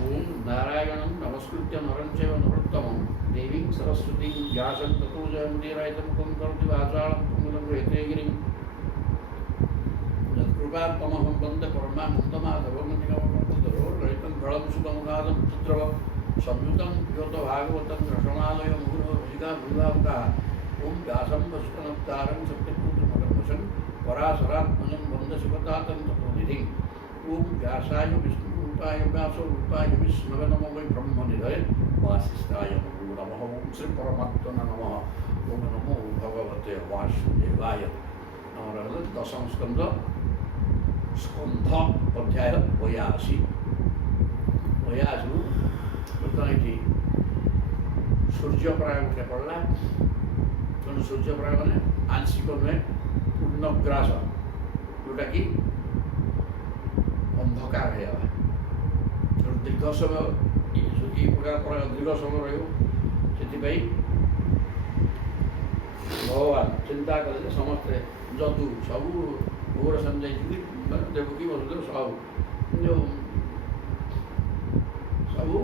ओम नारायणं नमस्कृत्य नरं चैव नरोत्तमं देवीं सरस्वतीं व्यासं ततो जयमुदीरयितमुखं करोति वाचालं पुंगलं गृहीते गिरिं यत्कृपात्महं वन्दे परमानन्दमाधवमनिगमकर्तृतरो ललितं फलं सुखमुखादं तत्र संयुतं योतभागवतं रसनालयं मुहुर्मुहुर्मुहुरिका भूभावुकाः ओं व्यासं वसिष्ठनप्तारं सत्यपुत्रमकर्मशं पराशरात्मजं वन्दे सुगतातं तपोनिधिं ओं व्यासाय विष्णुरूपाय व्यासरूपाय विष्णवे नमो वै ब्रह्मनिधये वासिष्ठाय नमो नमः ओं श्री परमात्मने नमः ओं नमो भगवते वासुदेवाय नमः। दशम स्कंध स्कंध अध्याय 82 ବର୍ତ୍ତମାନ ସୂର୍ଯ୍ୟପରାଗ ଉଠେ ପଡ଼ିଲା। ତେଣୁ ସୂର୍ଯ୍ୟପରାଗ ମାନେ ଆଂଶିକ ନୁହେଁ, ପୂର୍ଣ୍ଣଗ୍ରାସ, ଯେଉଁଟାକି ଅନ୍ଧକାର ହେଇଗଲା। ତେଣୁ ଦୀର୍ଘ ସମୟ ଏ ପ୍ରକାର ପରାଗ ଦୀର୍ଘ ସମୟ ରହିବ। ସେଥିପାଇଁ ଭଗବାନ ଚିନ୍ତା କଲେ ଯେ ସମସ୍ତେ ଯଦୁ ସବୁ ଭୋର ଯାଇଛନ୍ତି, ଦେବକୀ ବସୁଦେବ ସବୁ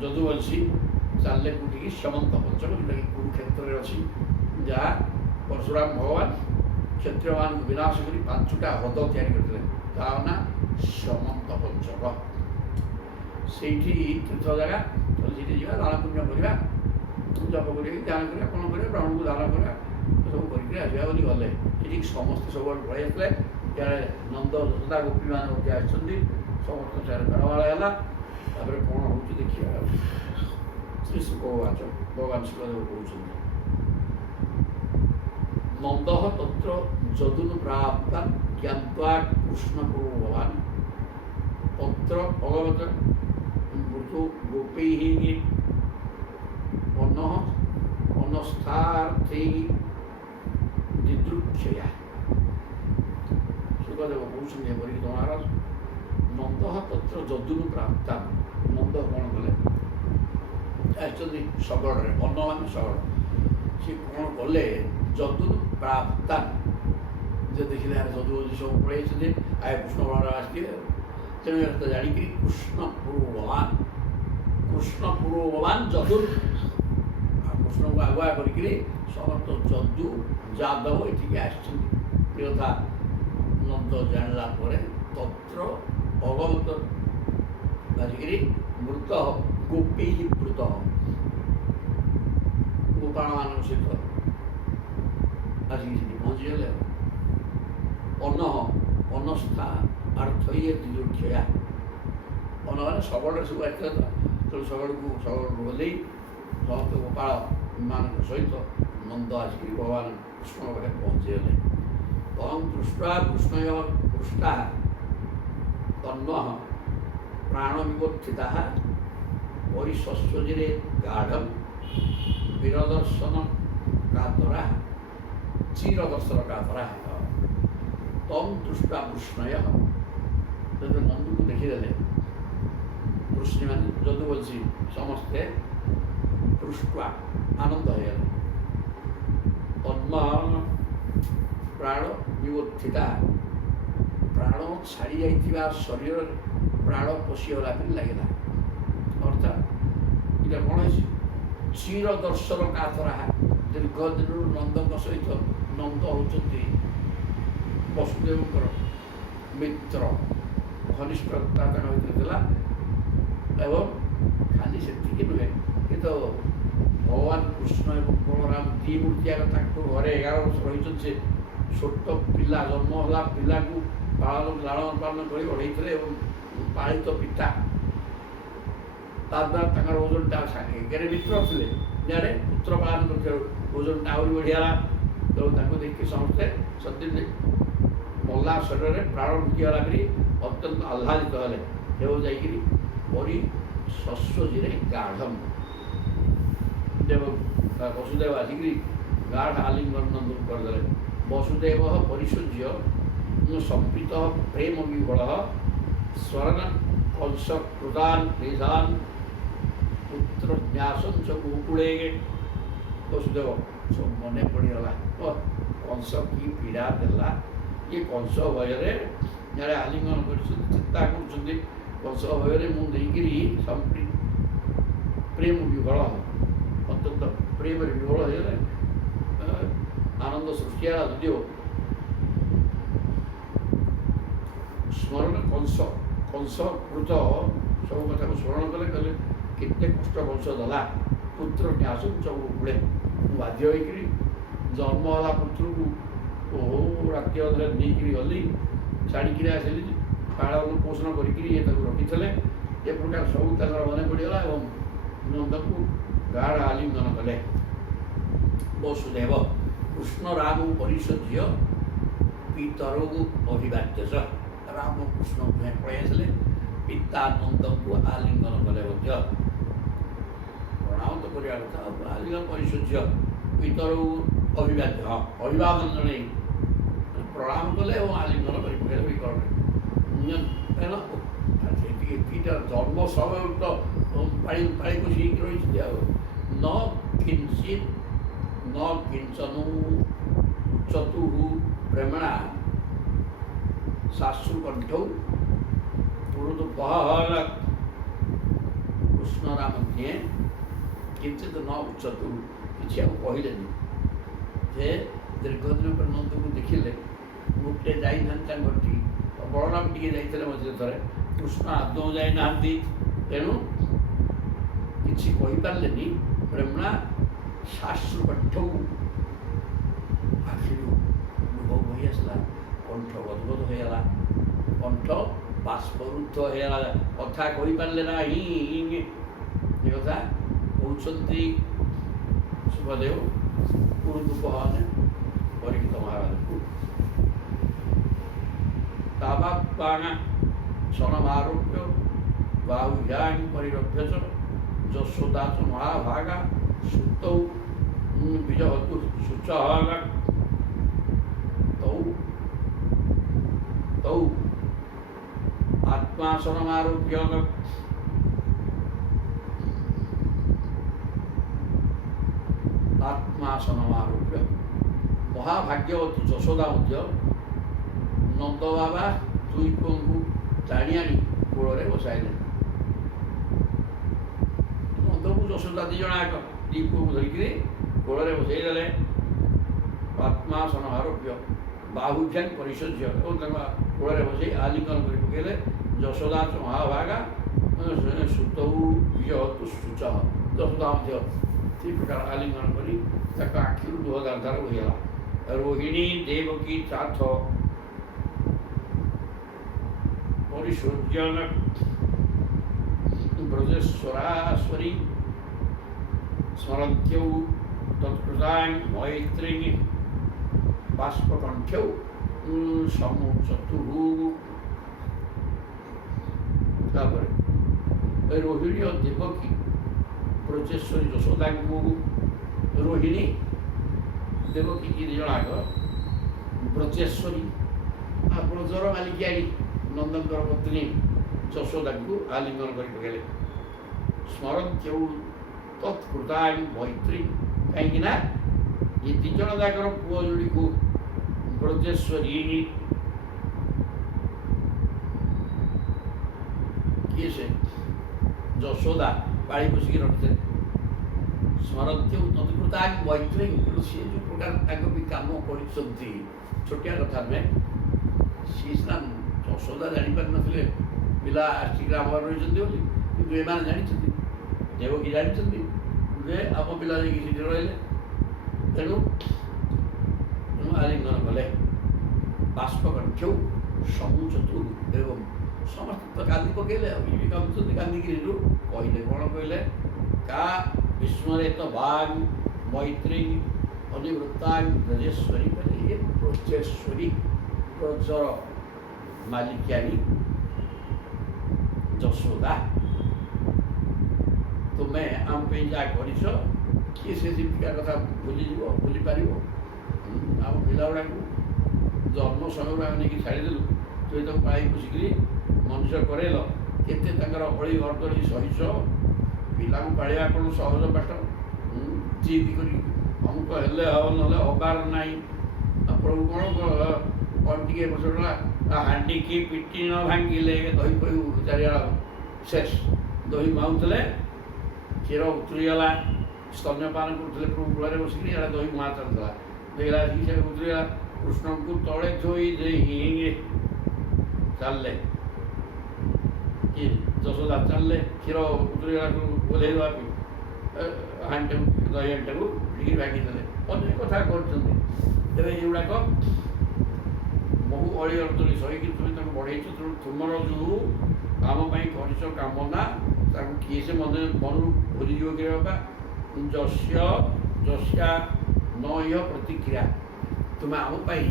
ଯଦୁବଂଶୀ ଚାଲିଲେ କୋଉଠିକି ସ୍ୟମନ୍ତ ପଞ୍ଚକ, ଯେଉଁଟାକି କୁରୁକ୍ଷେତ୍ରରେ ଅଛି, ଯାହା ପରଶୁରାମ ଭଗବାନ କ୍ଷତ୍ରିୟମାନଙ୍କୁ ବିନାଶ କରି 5ଟା ହ୍ରଦ ତିଆରି କରିଥିଲେ। ତା ନା ସ୍ୟମନ୍ତ ପଞ୍ଚକ। ସେଇଠି ତୀର୍ଥ ଜାଗା, ସେଇଠି ଯିବା, ଦାନ ପୁଣ୍ୟ କରିବା, ଜପ କରିକି ଧ୍ୟାନ କରିବା, କ'ଣ କରିବା, ବ୍ରାହ୍ମଣଙ୍କୁ ଦାନ କରିବା, ସବୁ କରିକି ଆସିବା ବୋଲି ଗଲେ। ସେଠି ସମସ୍ତେ ସବୁଆଡ଼େ ପଳାଇ ଆସିଲେ। ଇଆଡ଼େ ନନ୍ଦ ଯଶୋଦା ଗୋପୀମାନେ ମଧ୍ୟ ଆସିଛନ୍ତି। ସମସ୍ତ ସିଆଡ଼େ ବେଳବାଳ ହେଲା। ତାପରେ କ'ଣ ହେଉଛି ଦେଖିବା। ଶ୍ରୀ ସୁଖବାଚ ଭଗବାନ ସୁଖଦେବ କହୁଛନ୍ତି, ନନ୍ଦ ତତ୍ର ଯଦୁନ ପ୍ରାପ୍ତା ଜ୍ଞାତ୍ୱା କୃଷ୍ଣକୁ ଭଗବାନ ତତ୍ର ଭଗବତ ମୃତ୍ୟୁ ଗୋପୈଃ ଅନସ୍ଥାର୍ଥୈ ଦିଦୃକ୍ଷୟା। ସୁଖଦେବ କହୁଛନ୍ତି ଏପରିକି ତମର ନନ୍ଦ ତତ୍ର ଯଦୁନ ପ୍ରାପ୍ତା। ନନ୍ଦ କ'ଣ କଲେ, ଆସିଛନ୍ତି ଶଗଡ଼ରେ, ଅନ୍ନ ମାନେ ଶଗଡ଼। ସେ କ'ଣ କଲେ, ଯଦୁନ ପ୍ରାପ୍ତା, ଯେ ଦେଖିଲେ ଯଦୁ ସବୁ ପଳେଇଛନ୍ତି, ଆୟ କୃଷ୍ଣ ବଳରାମ ଆସିଥିଲେ। ତେଣୁ ଜାଣିକିରି କୃଷ୍ଣ ପୁରୋଭବାନ ଯଦୁ, କୃଷ୍ଣଙ୍କୁ ଆଗୁଆ କରିକିରି ସମସ୍ତ ଯଦୁ ଯାଦବ ଏଠିକି ଆସିଛନ୍ତି। ଏ କଥା ନନ୍ଦ ଜାଣିଲା ପରେ ତତ୍ର ଭଗବତ ଆସିକିରି ମୃତ ଗୋପୈଃ ପ୍ଲୁତ, ଗୋପାଳମାନଙ୍କ ସହିତ ଆସିକି ସେଠି ପହଞ୍ଚିଗଲେ। ଅନସ୍ଥା ଆର୍ଥୈ ଦିଦୃକ୍ଷୟା। ଅନ୍ନ ମାନେ ଶଗଡ଼ରେ ସବୁ ଆସିଥିଲେ ତ, ତେଣୁ ଶଗଡ଼ରୁ ଓହ୍ଲେଇ ସମସ୍ତ ଗୋପାଳମାନଙ୍କ ସହିତ ନନ୍ଦ ଆସିକି ଭଗବାନ କୃଷ୍ଣଙ୍କ ପାଖରେ ପହଞ୍ଚିଗଲେ। ତଂ ଦୃଷ୍ଟ୍ୱା କୃଷ୍ଣୟ ପୃଷ୍ଠା ତନ୍ମଃ ପ୍ରାଣବିବୋତ୍ଥିତାଃ ପରିଶସ୍ୱଜିରେ ଗାଢ଼ଂ ବୀରଦର୍ଶନ କାତରାଃ ଚିରଦର୍ଶନ କାତରାଃ। ତଂ ଦୃଷ୍ଟ୍ୱା କୃଷ୍ଣୟ, ଯେତେବେଳେ ନନ୍ଦକୁ ଦେଖିଦେଲେ, କୃଷ୍ଣମାନେ ଯଦୁବଂଶୀ ସମସ୍ତେ ଦୃଷ୍ଟ୍ୱା ଆନନ୍ଦ ହେଇଗଲେ। ତନ୍ମଃ ପ୍ରାଣ ବିବୋତ୍ଥିତା, ପ୍ରାଣ ଛାଡ଼ି ଯାଇଥିବା ଶରୀରରେ ପ୍ରାଣ ପଶିଗଲା ପରି ଲାଗିଲା। ଅର୍ଥାତ୍ ଏଇଟା କ'ଣ ହେଇଛି, ଚିର ଦର୍ଶନ କାତରାଃ। ଦୀର୍ଘ ଦିନରୁ ନନ୍ଦଙ୍କ ସହିତ, ନନ୍ଦ ହେଉଛନ୍ତି ବସୁଦେବଙ୍କର ମିତ୍ର, ଘନିଷ୍ଠତା ତାଙ୍କ ଭିତରେ ଥିଲା। ଏବଂ ଖାଲି ସେତିକି ନୁହେଁ, କିନ୍ତୁ ଭଗବାନ କୃଷ୍ଣ ଏବଂ ବଳରାମ ଦୁଇ ମୂର୍ତ୍ତି ଆଗ ତାଙ୍କ ଘରେ 11 ବର୍ଷ ରହିଛନ୍ତି। ସେ ଛୋଟ ପିଲା ଜନ୍ମ ହେଲା, ପିଲାକୁ ଲାଳନ ପାଳନ କରି ବଢ଼େଇଥିଲେ ଏବଂ ପାଳିତ ପିତା। ତାଦ୍ୱାରା ତାଙ୍କର ଓଜନଟା ସାଙ୍ଗେ ମିତ୍ର ଥିଲେ, ଇଆଡ଼େ ପୁତ୍ର ପାଳନ କରିଥିଲେ, ଓଜନଟା ଆହୁରି ବଢ଼ିଗଲା। ତେଣୁ ତାଙ୍କୁ ଦେଖି ସମସ୍ତେ ସତ୍ୟ ମଲା ଶରୀରରେ ପ୍ରାଣ ଢୁକିଗଲା କରି ଅତ୍ୟନ୍ତ ଆହ୍ଲାଦିତ ହେଲେ। ହେଉ ଯାଇକିରି ପରିଶସ୍ୱଜିରେ ଗାଢ଼ଂ, ବସୁଦେବ ଆସିକିରି ଗାଢ଼ ଆଲିଙ୍ଗନ ନନ୍ଦକୁ କରିଦେଲେ। ବସୁଦେବ ପରିଶୋଜ୍ୟ ସମ୍ପ୍ରୀତ ପ୍ରେମ ବିହ୍ୱଳ ସ୍ୱର୍ଣ୍ଣ କଂସ କୃତାନ୍ ନିଧାନ୍ ପୁତ୍ର ନ୍ୟାସଞ୍ଚ ଗୋକୁଳେ। ବସୁଦେବ ସବୁ ମନେ ପଡ଼ିଗଲା, କଂସ କି ପୀଡ଼ା ଦେଲା। ଇଏ କଂସ ଭୟରେ ଆଲିଙ୍ଗନ କରିଛନ୍ତି, ଚିନ୍ତା କରୁଛନ୍ତି କଂସ ଭୟରେ ମୁଁ ଦେଇକିରି ପ୍ରେମ ବିହଳ ଅତ୍ୟନ୍ତ ପ୍ରେମରେ ବିହଳ ହେଇଗଲେ ଆନନ୍ଦ ସୃଷ୍ଟି ହେଲା। ଯଦିଓ ସ୍ମରଣ କଂସ କୃତ ସବୁ କଥାକୁ ସ୍ମରଣ କଲେ, କହିଲେ କେତେ କଷ୍ଟ କଂସ ଦେଲା ପୁତ୍ର ନ୍ୟାସକୁ ସବୁ ଗୁଳେ। ମୁଁ ବାଧ୍ୟ ହୋଇକିରି ଜନ୍ମ ହେଲା ପୁତ୍ରକୁ ରାତି ଅଧରେ ନେଇକିରି ଗଲି, ଛାଡ଼ିକିରି ଆସିଲି। ପାଳନ ପୋଷଣ କରିକିରି ଇଏ ତାକୁ ରଖିଥିଲେ। ଏ ପ୍ରକାର ସବୁ ତାଙ୍କର ମନେ ପଡ଼ିଗଲା ଏବଂ ନନ୍ଦକୁ ଗାଢ଼ ଆଲିଙ୍ଗନ କଲେ। ବସୁଦେବ କୃଷ୍ଣ ରାମ ପରିଷୋଧ୍ୟ ପିତରକୁ ଅଭିବାଦ୍ୟ। ରାମ କୃଷ୍ଣ ପଳେଇ ଆସିଲେ, ପିତା ନନ୍ଦଙ୍କୁ ଆଲିଙ୍ଗନ କଲେ ମଧ୍ୟ। ପ୍ରଣାମ ତ କରିବା କଥା, ଆଲିଙ୍ଗନ ପରିଷୋଧ୍ୟ ପିତରକୁ ଅଭିବାଦ୍ୟ, ଅଭିବାଦନ ଜଣେଇ ପ୍ରଣାମ କଲେ ଏବଂ ଆଲିଙ୍ଗନ କରି ପକାଇଲେ ବିକଳରେ। ଏତିକିଟା ଜନ୍ମ ସମୟ ତ ପାଳି ପୋଷିକି ରହିଛନ୍ତି। ଆଉ ନ କିଞ୍ଚନୁ ଚତୁଃ ପ୍ରେମଣା ଶାଶୁକଣ୍ଠୌ ପୁରୁଦୁଃଖ। କୃଷ୍ଣ ରାମ ଦିଏ କିଞ୍ଚିତ ନ ଉଚ୍ଚତୁ, କିଛି ଆଉ କହିଲେନି। ଯେ ଦୀର୍ଘଦିନ ପରେ ନନ୍ଦକୁ ଦେଖିଲେ। ମୁଁ ଟିକେ ଯାଇଥାନ୍ତି ତାଙ୍କଠି, ବଳରାମ ଟିକେ ଯାଇଥିଲେ ମଝିରେ ଥରେ, କୃଷ୍ଣ ଆଦୌ ଯାଇନାହାନ୍ତି। ତେଣୁ କିଛି କହିପାରିଲେନି। ପ୍ରେମଣା ଶାଶୁକଣ୍ଠୌ, ଆଖିରୁ ଲୁହ ବହି ଆସିଲା, କଣ୍ଠ ଗଦଗଦ ହୋଇଗଲା, କଣ୍ଠ ବାଷ୍ପରୁଦ୍ଧ ହୋଇଗଲା, କଥା କହିପାରିଲେ ନାହିଁ। ଏ କଥା କହୁଛନ୍ତି ସୁଖଦେବ ପୁରୁଦୁଃଖ ପରୀକ୍ଷିତ ମହାରାଜକୁ। ତାବାତ୍ପାଣ ସଣମାରୋପ୍ୟ ବାହୁଭ୍ୟାଂ ପରିରଭ୍ୟ ଯଶୋଦା च ମହାଭାଗା ସୁତୌ ବିଜହତୁ ଶୁଚଃ। ତୌ ଆତ୍ମା ସଣମାରୋପ୍ୟ ମହାଭାଗ୍ୟବତୀ ଯଶୋଦା ମଧ୍ୟ ନନ୍ଦ ବାବା ଦୁଇ ପୁଅଙ୍କୁ ଟାଣି ଆଣି କୋଳରେ ବସାଇଲେ। ନନ୍ଦକୁ ଯଶୋଦା ଦି ଜଣ ଯାକ ଦି ପୁଅକୁ ଧରିକିରି କୋଳରେ ବସାଇ ଦେଲେ। ଆତ୍ମା ସଣମାରୋପ୍ୟ ବାହୁଭ୍ୟାଂ ପରିଷୋଧ୍ୟ, ଏବଂ ତାଙ୍କ କୋଳରେ ବସାଇ ଆଲିଙ୍ଗନ କରି ପକାଇଲେ। ଯଶୋଦା च ମହାଭାଗା ସୁତୌ ବିଜହତୁ ଶୁଚଃ। ଯଶୋଦା ମଧ୍ୟ ସେଇ ପ୍ରକାର ଆଲିଙ୍ଗନ କରି ତାଙ୍କ ଆଖିରୁ ଲୁହ ଧାର ହୋଇଗଲା। ରୋହିଣୀ ଦେବକୀ ଚାଥ ପରିଶୋଧ୍ୟନ ବ୍ରଜେଶ୍ୱରାଶ୍ୱରୀ ସ୍ମରନ୍ତ୍ୟୌ ତତ୍କୃତାଂ ମୈତ୍ରୀଂ ବାଷ୍ପକଣ୍ଠ୍ୟୌ ସମୁଚତୁଃ। ତାପରେ ରୋହିଣୀ ଓ ଦେବକୀ ବ୍ରଜେଶ୍ୱରୀ ଯଶୋଦାଙ୍କୁ, ରୋହିଣୀ ଦେବକୀ ଦି ଜଣ ଆଗ ବ୍ରଜେଶ୍ୱରୀ ବ୍ରଜର ମାଲିକିଆଣୀ ନନ୍ଦଙ୍କର ପତ୍ନୀ ଯଶୋଦାଙ୍କୁ ଆଲିଙ୍ଗନ କରି ପକାଇଲେ। ସ୍ମରନ୍ତ୍ୟୌ ତତ୍କୃତାଂ ମୈତ୍ରୀ, କାହିଁକି ନା ଏ ଦି ଜଣ ଯାକର ପୁଅ ଯୋଡ଼ିକୁ ବ୍ରଜେଶ୍ୱରୀ, କିଏ ସେ ଯଶୋଦା ପାଳି ପୋଷିକି ରଖିଥିଲେ। ସ୍ମରନ୍ତ୍ୟୌ ତତ୍କୃତାଂ ମୈତ୍ରୀ, ସିଏ ଯେଉଁ ପ୍ରକାର ତାଙ୍କ ବି କାମ କରିଛନ୍ତି, ଛୋଟିଆ କଥା ନୁହେଁ। ସିଏ ସିନା ଯଶୋଦା ଜାଣିପାରିନଥିଲେ ପିଲା ଆସିକି ଆମର ରହିଛନ୍ତି ବୋଲି, କିନ୍ତୁ ଏମାନେ ଜାଣିଛନ୍ତି, ଦେବକୀ ଜାଣିଛନ୍ତି ଯେ ଆମ ପିଲା ଯାଇକି ସେଠି ରହିଲେ। ତେଣୁ ଆଲିଙ୍ଗନ କଲେ। ବାଷ୍ପକଣ୍ଠ୍ୟୌ ସମୁଚତୁଃ, ଏବଂ ସମସ୍ତେ ତ କାନ୍ଦି ପକାଇଲେ। ଆଉ ଇଏ ବି କାନ୍ଦୁଛନ୍ତି, କାନ୍ଦିକିରି କହିଲେ, କ'ଣ କହିଲେ? କା ବିସ୍ମରେତ ବାଂ ମୈତ୍ରୀ ଅନିବୃତ୍ତାଂ ବ୍ରଜେଶ୍ୱରୀ। କହିଲେ ଏ ବ୍ରଜେଶ୍ୱରୀ, ବ୍ରଜର ମାଲିକିଆଣୀ ଯଶୋଦା, ତୁମେ ଆମ ପାଇଁ ଯାହା କରିଛ, କିଏ ସେ ସେମିତିକା କଥା ଭୁଲିଯିବ, ଭୁଲିପାରିବ? ଆମ ପିଲାଗୁଡ଼ାକୁ ଜନ୍ମ ସମୟରୁ ଆମେ ନେଇକି ଛାଡ଼ିଦେଲୁ, ତୁମେ ତାକୁ ପାଳି ପୋଷିକିରି ମଣିଷ କରେଇଲ, କେତେ ତାଙ୍କର ଅଳି ଅର୍ଦ୍ଦଳି ସହିଛ। ପିଲାଙ୍କୁ ପାଳିବା କ'ଣ ସହଜ ପାଠ? ଜିଦ୍ କରି ଅମୁକ ହେଲେ ହବ, ନହେଲେ ହବାର ନାହିଁ। ଆପଣଙ୍କୁ କ'ଣ ଟିକେ ଏପଟ ହାଣ୍ଡିକି ପିଟି ନ ଭାଙ୍ଗିଲେ ଦହି ଫହି ଚାରିଆଡ଼ ଶେଷ। ଦହି ମାଉଥିଲେ, କ୍ଷୀର ଉତୁରିଗଲା, ସ୍ତନ୍ୟପାନ କରୁଥିଲେ ପ୍ରଭୁ କୂଳରେ ବସିକି, ଏଇଟା ଦହି ମୁହାଁ ଚାଲିଥିଲା, ଦେଖିଲା ଆସିକି ସେ ଉତୁରିଗଲା। କୃଷ୍ଣଙ୍କୁ ତଳେ ଥୋଇ ଦେଇ ଚାଲିଲେ, କି ଯଶୋଦା ଚାଲିଲେ, କ୍ଷୀର ଉତୁରିଗଲାକୁ ଓହ୍ଲେଇବା ପାଇଁ ହାଣ୍ଡିଟାକୁ, ଦହି ହାଣ୍ଡିଟାକୁ ଟିକେ ଭାଙ୍ଗିଦେଲେ। ଅନେକ କଥା କରିଛନ୍ତି। ତେବେ ଏଗୁଡ଼ାକ ବହୁ ଅଳି ଅର୍ତ୍ତଳି ସହିକି ତୁମେ ତାକୁ ବଢ଼େଇଛ। ତେଣୁ ତୁମର ଯେଉଁ ଆମ ପାଇଁ କରିଛ କାମନା, ତାକୁ କିଏ ସେ ମନରୁ ଭୁଲିଯିବ କି ବାପା? ଯସ୍ୟା ନ ଇହ ପ୍ରତିକ୍ରିୟା। ତୁମେ ଆମ ପାଇଁ,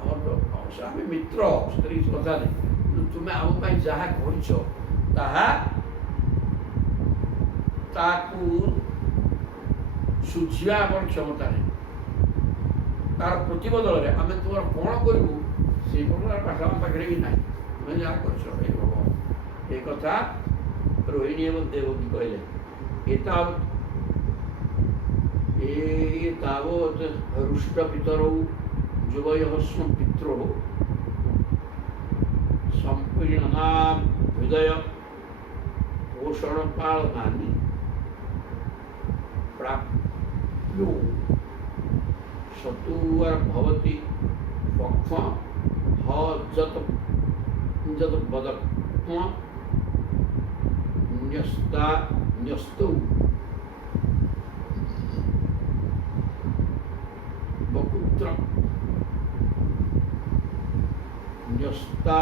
ଆମର ଅବଶ୍ୟ ଆମେ ମିତ୍ର, ସେଥିରେ କିଛି କଥା ନାହିଁ, କିନ୍ତୁ ତୁମେ ଆମ ପାଇଁ ଯାହା କରିଛ ତାକୁ ଶୁଝିବା ଆମର କ୍ଷମତା ନାହିଁ। ତାର ପ୍ରତିବଦଳରେ ଆମେ ତୁମର କ'ଣ କରିବୁ ସେଇ ପ୍ରକାର ପାଠ ଆମ ପାଖରେ ବି ନାହିଁ। ତୁମେ ଯାହା କରିଛ ହେ ଭଗବାନ। ଏ କଥା ରୋହିଣୀ ଏବଂ ଦେବକୀ କହିଲେ। ଏତାବତ୍ ହୃଷ୍ଟପିତରौ ଯୁବୟଃ ସ୍ମ ପିତ୍ରୌ ସମ୍ପୀର୍ଣ୍ଣାନାଂ ହୃଦୟ ପୋଷଣପାଳନାନି ପ୍ରାପ୍ୟୁ ଶତୁର୍ଭବତି ପକ୍ଷ ଯଦ୍ ନ୍ୟସ୍ତౌ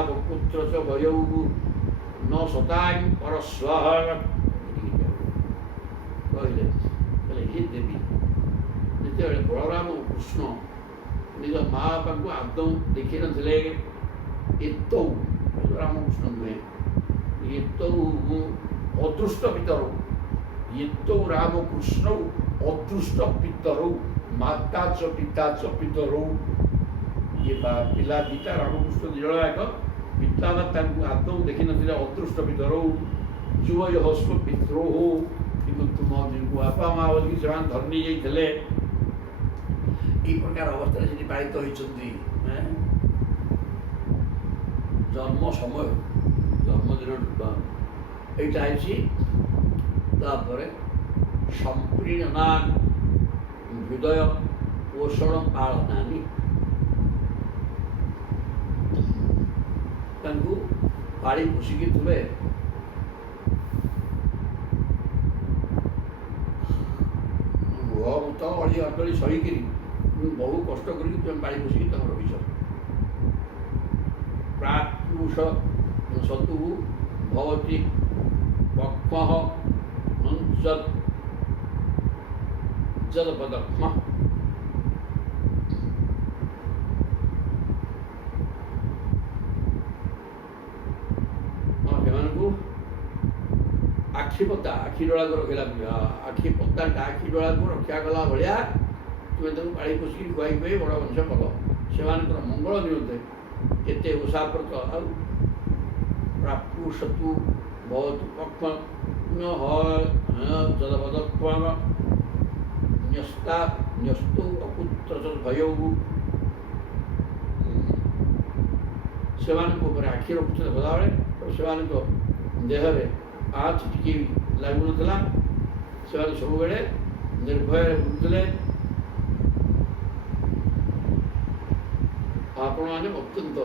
ବକୁତ୍ର চ ଭୟৌ ନ ସତାଂ ପରସ୍ୱଃ। କହିଲେ ହେ ଦେବୀ, ଯେତେବେଳେ ବଳରାମ ଓ କୃଷ୍ଣ ନିଜ ମା ବାପାଙ୍କୁ ଆଦୌ ଦେଖିନଥିଲେ, ଏତୌ ରାମକୃଷ୍ଣ ନୁହେଁ, ଏତୌ ଅଦୃଷ୍ଟ ପିତରୌ, ଏତୌ ରାମକୃଷ୍ଣୌ ଅଦୃଷ୍ଟ ପିତରୌ ମାତା ଚ ପିତା ଚ ପିତରୌ। ଇଏ ପିଲା ଦିଟା ରାମକୃଷ୍ଣ ଦି ଜଣ ଯାକ ପିତା ମାତାଙ୍କୁ ଆଦୌ ଦେଖିନଥିଲେ, ଅଦୃଷ୍ଟ ପିତରୌ ଯୁବୟଃ ସ୍ମ ପିତ୍ରୌ। କିନ୍ତୁ ତୁମ ବାପା ମା ବୋଲିକି ସେମାନେ ଧରି ଯାଇଥିଲେ। এই প্রকার অবস্থায় সেটি পালিত হয়েছেন। জন্ম সময়, জন্মদিন এইটা হয়েছি। তারপরে সম্পূর্ণা হৃদয় পোষণ পালনানি, ତାଙ୍କୁ ପାଳି ପୋଷିକି ତୁମେ ମୁତ ଅଳି ଅଟଳି ସହିକିରି ବହୁ କଷ୍ଟ କରିକି ତୁମେ ପାଳି ପୋଷିକି ତାଙ୍କୁ ରଖିଛ। ପ୍ରାପୁଷ ସତୁ ଭବତି ପକ୍ୱଃ ଯଦ୍ ସେମାନଙ୍କୁ ଆଖିପତା, ଆଖି ଡୋଳାକୁ ରଖିଲା, ଆଖି ପତାଟା ଆଖି ଡୋଳାକୁ ରକ୍ଷା କଲା ଭଳିଆ ତୁମେ ତାଙ୍କୁ ପାଳି ପୋଷିକି ଖୁଆଇ ଖୁଆଇ ବଡ଼ ବଂଶ କଲ। ସେମାନଙ୍କର ମଙ୍ଗଳ ନିମନ୍ତେ କେତେ ଓଷାବ୍ରତ ଆଉ ପ୍ରାପୁଷତୁ ଭବତୁ ପକ୍ୱ ଯଦ୍ ନ୍ୟସ୍ତୌ ଅପୁତ୍ର ଚ ଭୟୌ। ସେମାନଙ୍କ ଉପରେ ଆଖି ରଖୁଥିଲେ ସଦାବେଳେ, ସେମାନଙ୍କ ଦେହରେ ଆଞ୍ଚ ଟିକେ ଲାଗୁନଥିଲା, ସେମାନେ ସବୁବେଳେ ନିର୍ଭୟରେ ବୁଲୁଥିଲେ। ଆପଣମାନେ ଅତ୍ୟନ୍ତ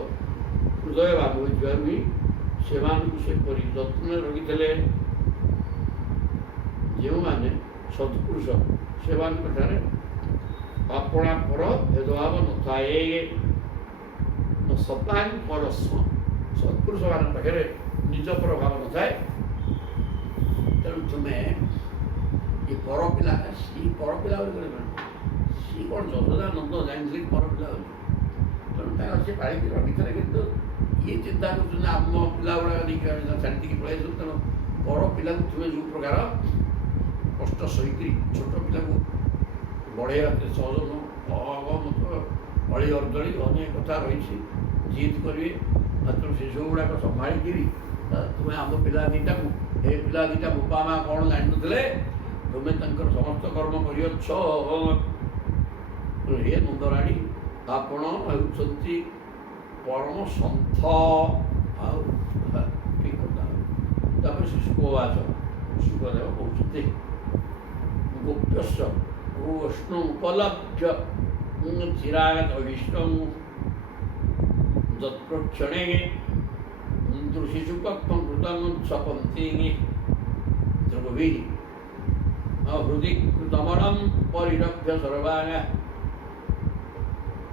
ହୃଦୟବାନ ହୋଇଥିବାରୁ ହିଁ ସେମାନଙ୍କୁ ସେପରି ଯତ୍ନରେ ରଖିଥିଲେ। ଯେଉଁମାନେ ସତ୍ପୁରୁଷ, ସେମାନଙ୍କଠାରେ ଆପଣା ପର ଭେଦଭାବ ନଥାଏ। ସତାଂ ପରସ୍ୱ, ସତ୍ପୁରୁଷମାନଙ୍କ ପାଖରେ ନିଜ ପ୍ରଭାବ ନଥାଏ। ତେଣୁ ତୁମେ ଏ ପର ପିଲା, ସିଏ ପର ପିଲା ବୋଲି କହିବେ, ସିଏ କ'ଣ ଯଶୋଦା ନନ୍ଦ ଜାଣିଥିଲେ କି ପର ପିଲା ବୋଲି? ତେଣୁ ତାଙ୍କର ସିଏ ପାଳିକି ରଖିଥିଲେ। କିନ୍ତୁ ଇଏ ଚିନ୍ତା କରୁଛନ୍ତି ଆମ ପିଲା ଗୁଡ଼ାକ ନେଇକି ଛାଡ଼ି ଦେଇକି ପଳାଇଛନ୍ତି। ତେଣୁ ପର ପିଲାକୁ ତୁମେ ଯେଉଁ ପ୍ରକାର କଷ୍ଟ ସହିକିରି ଛୋଟ ପିଲାକୁ ବଢ଼େଇବା ସହଜ ନୁହଁ। ଅଳି ଅର୍ଦ୍ଦଳି ଅନେକ କଥା ରହିଛି, ଜିଦ୍ କରିବେ। ମାତ୍ର ସେସବୁ ଗୁଡ଼ାକ ସମ୍ଭାଳିକିରି ତୁମେ ଆମ ପିଲା ଦୁଇଟାକୁ, ଏ ପିଲା ଦୁଇଟା ବାପା ମା କ'ଣ ଜାଣିନଥିଲେ, ତୁମେ ତାଙ୍କର ସମସ୍ତ କର୍ମ କରିଅଛ। ହେ ନନ୍ଦରାଣୀ, ଆପଣ ହେଉଛନ୍ତି ପରମ ସନ୍ଥ। ଆଉ ଠିକ୍ କଥା, ତାପରେ ସେ ସୁଖବାଚ ସୁଖଦେବ କହୁଛନ୍ତି ଗୋପ୍ୟସ୍ୟ କୃଷ୍ଣ ଉପଲଭ୍ୟ ଚିରାଗତ ବିଷ୍ଣୁ ଯତ୍ପ୍ରକ୍ଷଣେ ଦୃଶିଷୁପକ୍ଷ କୃତଂ ଛପନ୍ତି ଧ୍ରୁବୀ ହୃଦି କୃତମଣଂ ପରିରଭ୍ୟ ସର୍ବାଙ୍ଗ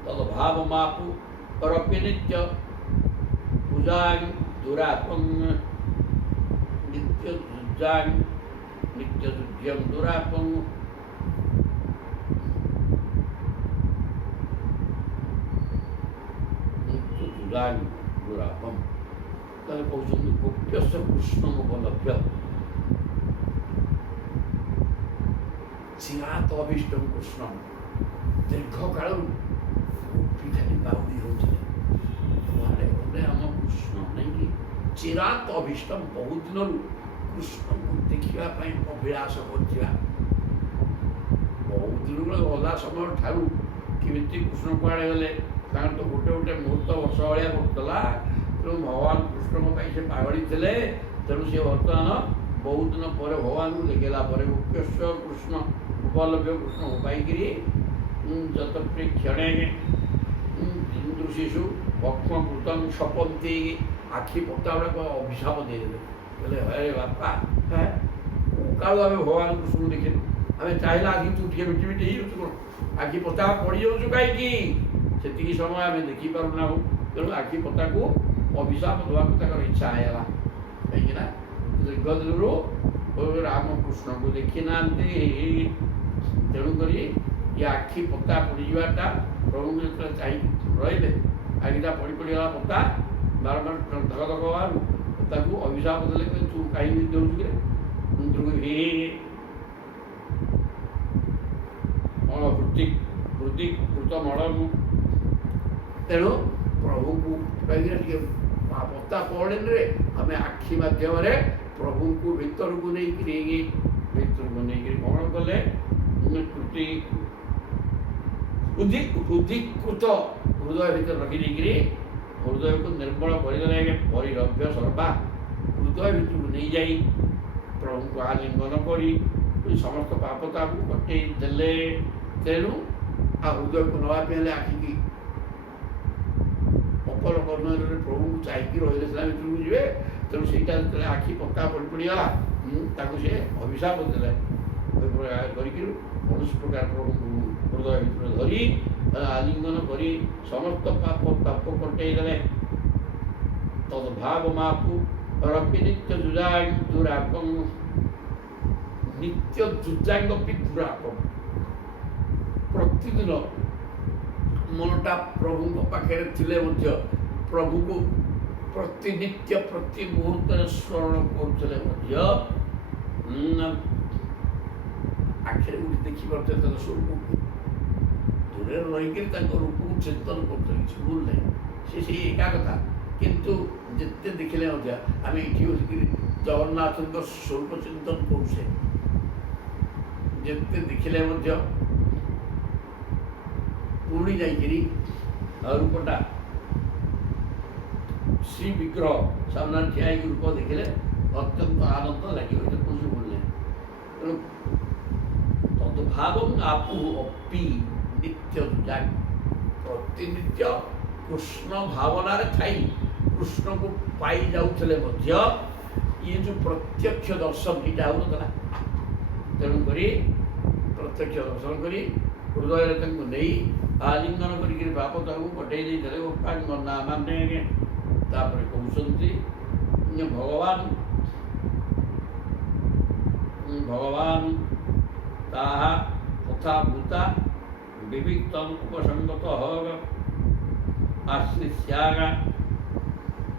ତଦ୍ଭାବମାପୁ କରପି ନିତ୍ୟ ପୂଜାଂ ଦୁରାପଂ ନିତ୍ୟ ଯୁଜ୍ୟଂ ଦୁରାପଂ ନିତ୍ୟ ଯୁଜାଂ ଦୁରାପଂ। ତାହେଲେ କହୁଛନ୍ତି ଗୋପ୍ୟସ୍ୟ କୃଷ୍ଣ ଉପଲଭ୍ୟ ଚିରାତ ଅଭୀଷ୍ଟ କୃଷ୍ଣ ଦୀର୍ଘ କାଳରୁ ଗୋପୀ ଖାଲି ବାଉଡ଼ି ହେଉଥିଲେ କୁଆଡ଼େ ଗଲେ ଆମ କୃଷ୍ଣ ନାଇଁକି ଚିରାତ ଅଭୀଷ୍ଟ ବହୁତ ଦିନରୁ କୃଷ୍ଣଙ୍କୁ ଦେଖିବା ପାଇଁ ଅଭିଳାଷ କରିଥିବା ବହୁତ ଦିନରୁ ଗଲା ସମୟ ଠାରୁ କେମିତି କୃଷ୍ଣ କୁଆଡ଼େ ଗଲେ ତାଙ୍କର ତ ଗୋଟେ ଗୋଟେ ମୁହୂର୍ତ୍ତ ବର୍ଷ ଭଳିଆ କରୁଥିଲା। ତେଣୁ ଭଗବାନ କୃଷ୍ଣଙ୍କ ପାଇଁ ସେ ପାଗଳି ଥିଲେ। ତେଣୁ ସେ ବର୍ତ୍ତମାନ ବହୁତ ଦିନ ପରେ ଭଗବାନଙ୍କୁ ଦେଖିଲା ପରେ ଗୋପ୍ୟସ୍ୟ କୃଷ୍ଣ ଉପଲଭ୍ୟ କୃଷ୍ଣଙ୍କୁ ପାଇକିରି ଯତପ୍ରେକ୍ଷଣେ ଦୃଶିଷୁ ପକ୍ଷ କୃତଂ ଛପନ୍ତି ଆଖି ପତା ଗୁଡ଼ାକ ଅଭିଶାପ ଦେଇଦେଲେ। କହିଲେ ହେ ବାପା କାଳୁ ଆମେ ଭଗବାନ କୃଷ୍ଣଙ୍କୁ ଦେଖିଲୁ ଆମେ ଚାହିଁଲା ଆଖି ତୁ ଟିକେ ମିଟି ମିଟି ହେଇଯାଉଛୁ କ'ଣ ଆଖି ପତା ପଡ଼ିଯାଉଛୁ କାହିଁକି ସେତିକି ସମୟ ଆମେ ଦେଖିପାରୁନାହୁଁ। ତେଣୁ ଆଖି ପତାକୁ ଅଭିଶାପ ଦେବାକୁ ତାଙ୍କର ଇଚ୍ଛା ହେଇଗଲା କାହିଁକିନା ଦୀର୍ଘ ଦିନରୁ ରାମକୃଷ୍ଣଙ୍କୁ ଦେଖି ନାହାନ୍ତି। ତେଣୁକରି ଏ ଆଖି ପତା ପଡ଼ିଯିବାଟା ପ୍ରଭୁଙ୍କୁ ଯେତେବେଳେ ଚାହିଁକି ରହିଲେ ଆଖିଟା ପଡ଼ିଗଲା ପତା ବାରମ୍ବାର ଧକ ଧକ ହେବାରୁ ତାକୁ ଅଭିଶାପ ଦେଲେ ତୁ କାହିଁକି ଦେଉଛୁ କି ହୃଦି କୃତ ମଳକୁ। ତେଣୁ ପ୍ରଭୁଙ୍କୁ କାହିଁକିନା ଟିକେ ପତା ପଡ଼େନିରେ ଆମେ ଆଖି ମାଧ୍ୟମରେ ପ୍ରଭୁଙ୍କୁ ଭିତରକୁ ନେଇକିରି କ'ଣ କଲେ ହୃଦିକୃତ ହୃଦୟ ଭିତରେ ରଖିଦେଇକିରି ହୃଦୟକୁ ନିର୍ମଳ କରିଦେଲେ ପରିରଭ୍ୟ ସର୍ବା ହୃଦୟ ଭିତରକୁ ନେଇଯାଇ ପ୍ରଭୁଙ୍କୁ ଆଲିଙ୍ଗନ କରି ସମସ୍ତ ପାପତାକୁ କଟେଇ ଦେଲେ। ତେଣୁ ଆଉ ହୃଦୟକୁ ନେବା ପାଇଁ ହେଲେ ଆଖିକି ଅପର କର୍ଣ୍ଣରେ ପ୍ରଭୁଙ୍କୁ ଚାହିଁକି ରହିଲେ ସିନା ଭିତରକୁ ଯିବେ। ତେଣୁ ସେଇଟା ଯେତେବେଳେ ଆଖି ପତା ପଡ଼ିଗଲା ତାକୁ ସେ ଅଭିଶାପ ଦେଲେ କରିକିରି କୌଣସି ପ୍ରକାର ପ୍ରଭୁଙ୍କୁ ହୃଦୟ ଭିତରେ ଧରି ଆଲିଙ୍ଗନ କରି ସମସ୍ତ ପାପ କଟେଇ ଦେଲେ। ତଦ୍ଭାବ ମାପୁ ରପି ନିତ୍ୟ ଯୁଜାଂ ଦୁରାପଂ ନିତ୍ୟ ଯୁଜାଙ୍ଗପି ଦୁରାପଂ ପ୍ରତିଦିନ ମନଟା ପ୍ରଭୁଙ୍କ ପାଖରେ ଥିଲେ ମଧ୍ୟ ପ୍ରଭୁଙ୍କୁ ପ୍ରତିନିତ୍ୟ ପ୍ରତି ମୁହୂର୍ତ୍ତରେ ସ୍ମରଣ କରୁଥିଲେ ମଧ୍ୟ ଆଖିରେ ଗୋଟେ ଦେଖିପାରୁଥିଲେ ତାଙ୍କ ସ୍ୱରୂପକୁ ଦୂରରେ ରହିକରି ତାଙ୍କ ରୂପକୁ ଚିନ୍ତନ କରୁଥିଲେ କିଛି ଭୁଲ ନାହିଁ ସେ ସେଇ ଏକା କଥା। କିନ୍ତୁ ଯେତେ ଦେଖିଲେ ମଧ୍ୟ ଆମେ ଏଠି ବସିକିରି ଜଗନ୍ନାଥଙ୍କ ସ୍ୱରୂପ ଚିନ୍ତନ କରୁଛେ ଯେତେ ଦେଖିଲେ ମଧ୍ୟ ପୁଣି ଯାଇକିରି ରୂପଟା ଶ୍ରୀ ବିଗ୍ରହ ସାମ୍ନାରେ ଠିଆ ହେଇକି ରୂପ ଦେଖିଲେ ଅତ୍ୟନ୍ତ ଆନନ୍ଦ ଲାଗିବ ଏଇଟା କୌଣସି ଭୁଲ ନାହିଁ। ତେଣୁ ତଦ୍ଭାବଂ ଆପୁ ଅପି ନିତ୍ୟ ପ୍ରତିନିତ୍ୟ କୃଷ୍ଣ ଭାବନାରେ ଥାଇ କୃଷ୍ଣକୁ ପାଇ ଯାଉଥିଲେ ମଧ୍ୟ ଇଏ ଯେଉଁ ପ୍ରତ୍ୟକ୍ଷ ଦର୍ଶନ ଏଇଟା ହେଉନଥିଲା। ତେଣୁକରି ପ୍ରତ୍ୟକ୍ଷ ଦର୍ଶନ କରି ହୃଦୟରେ ତାଙ୍କୁ ନେଇ ଆଲିଙ୍ଗନ କରିକିରି ପାପ ତାକୁ କଟେଇ ଦେଇଥିଲେ ଗୋପାଙ୍କ ନାମାନେ। ତାପରେ କହୁଛନ୍ତି ଭଗବାନ ତାହା ତଥା ଭୂତା ବିବିକ୍ତ ଉପସଙ୍ଗତ ଆଶ୍ରିଷ୍ୟାଗ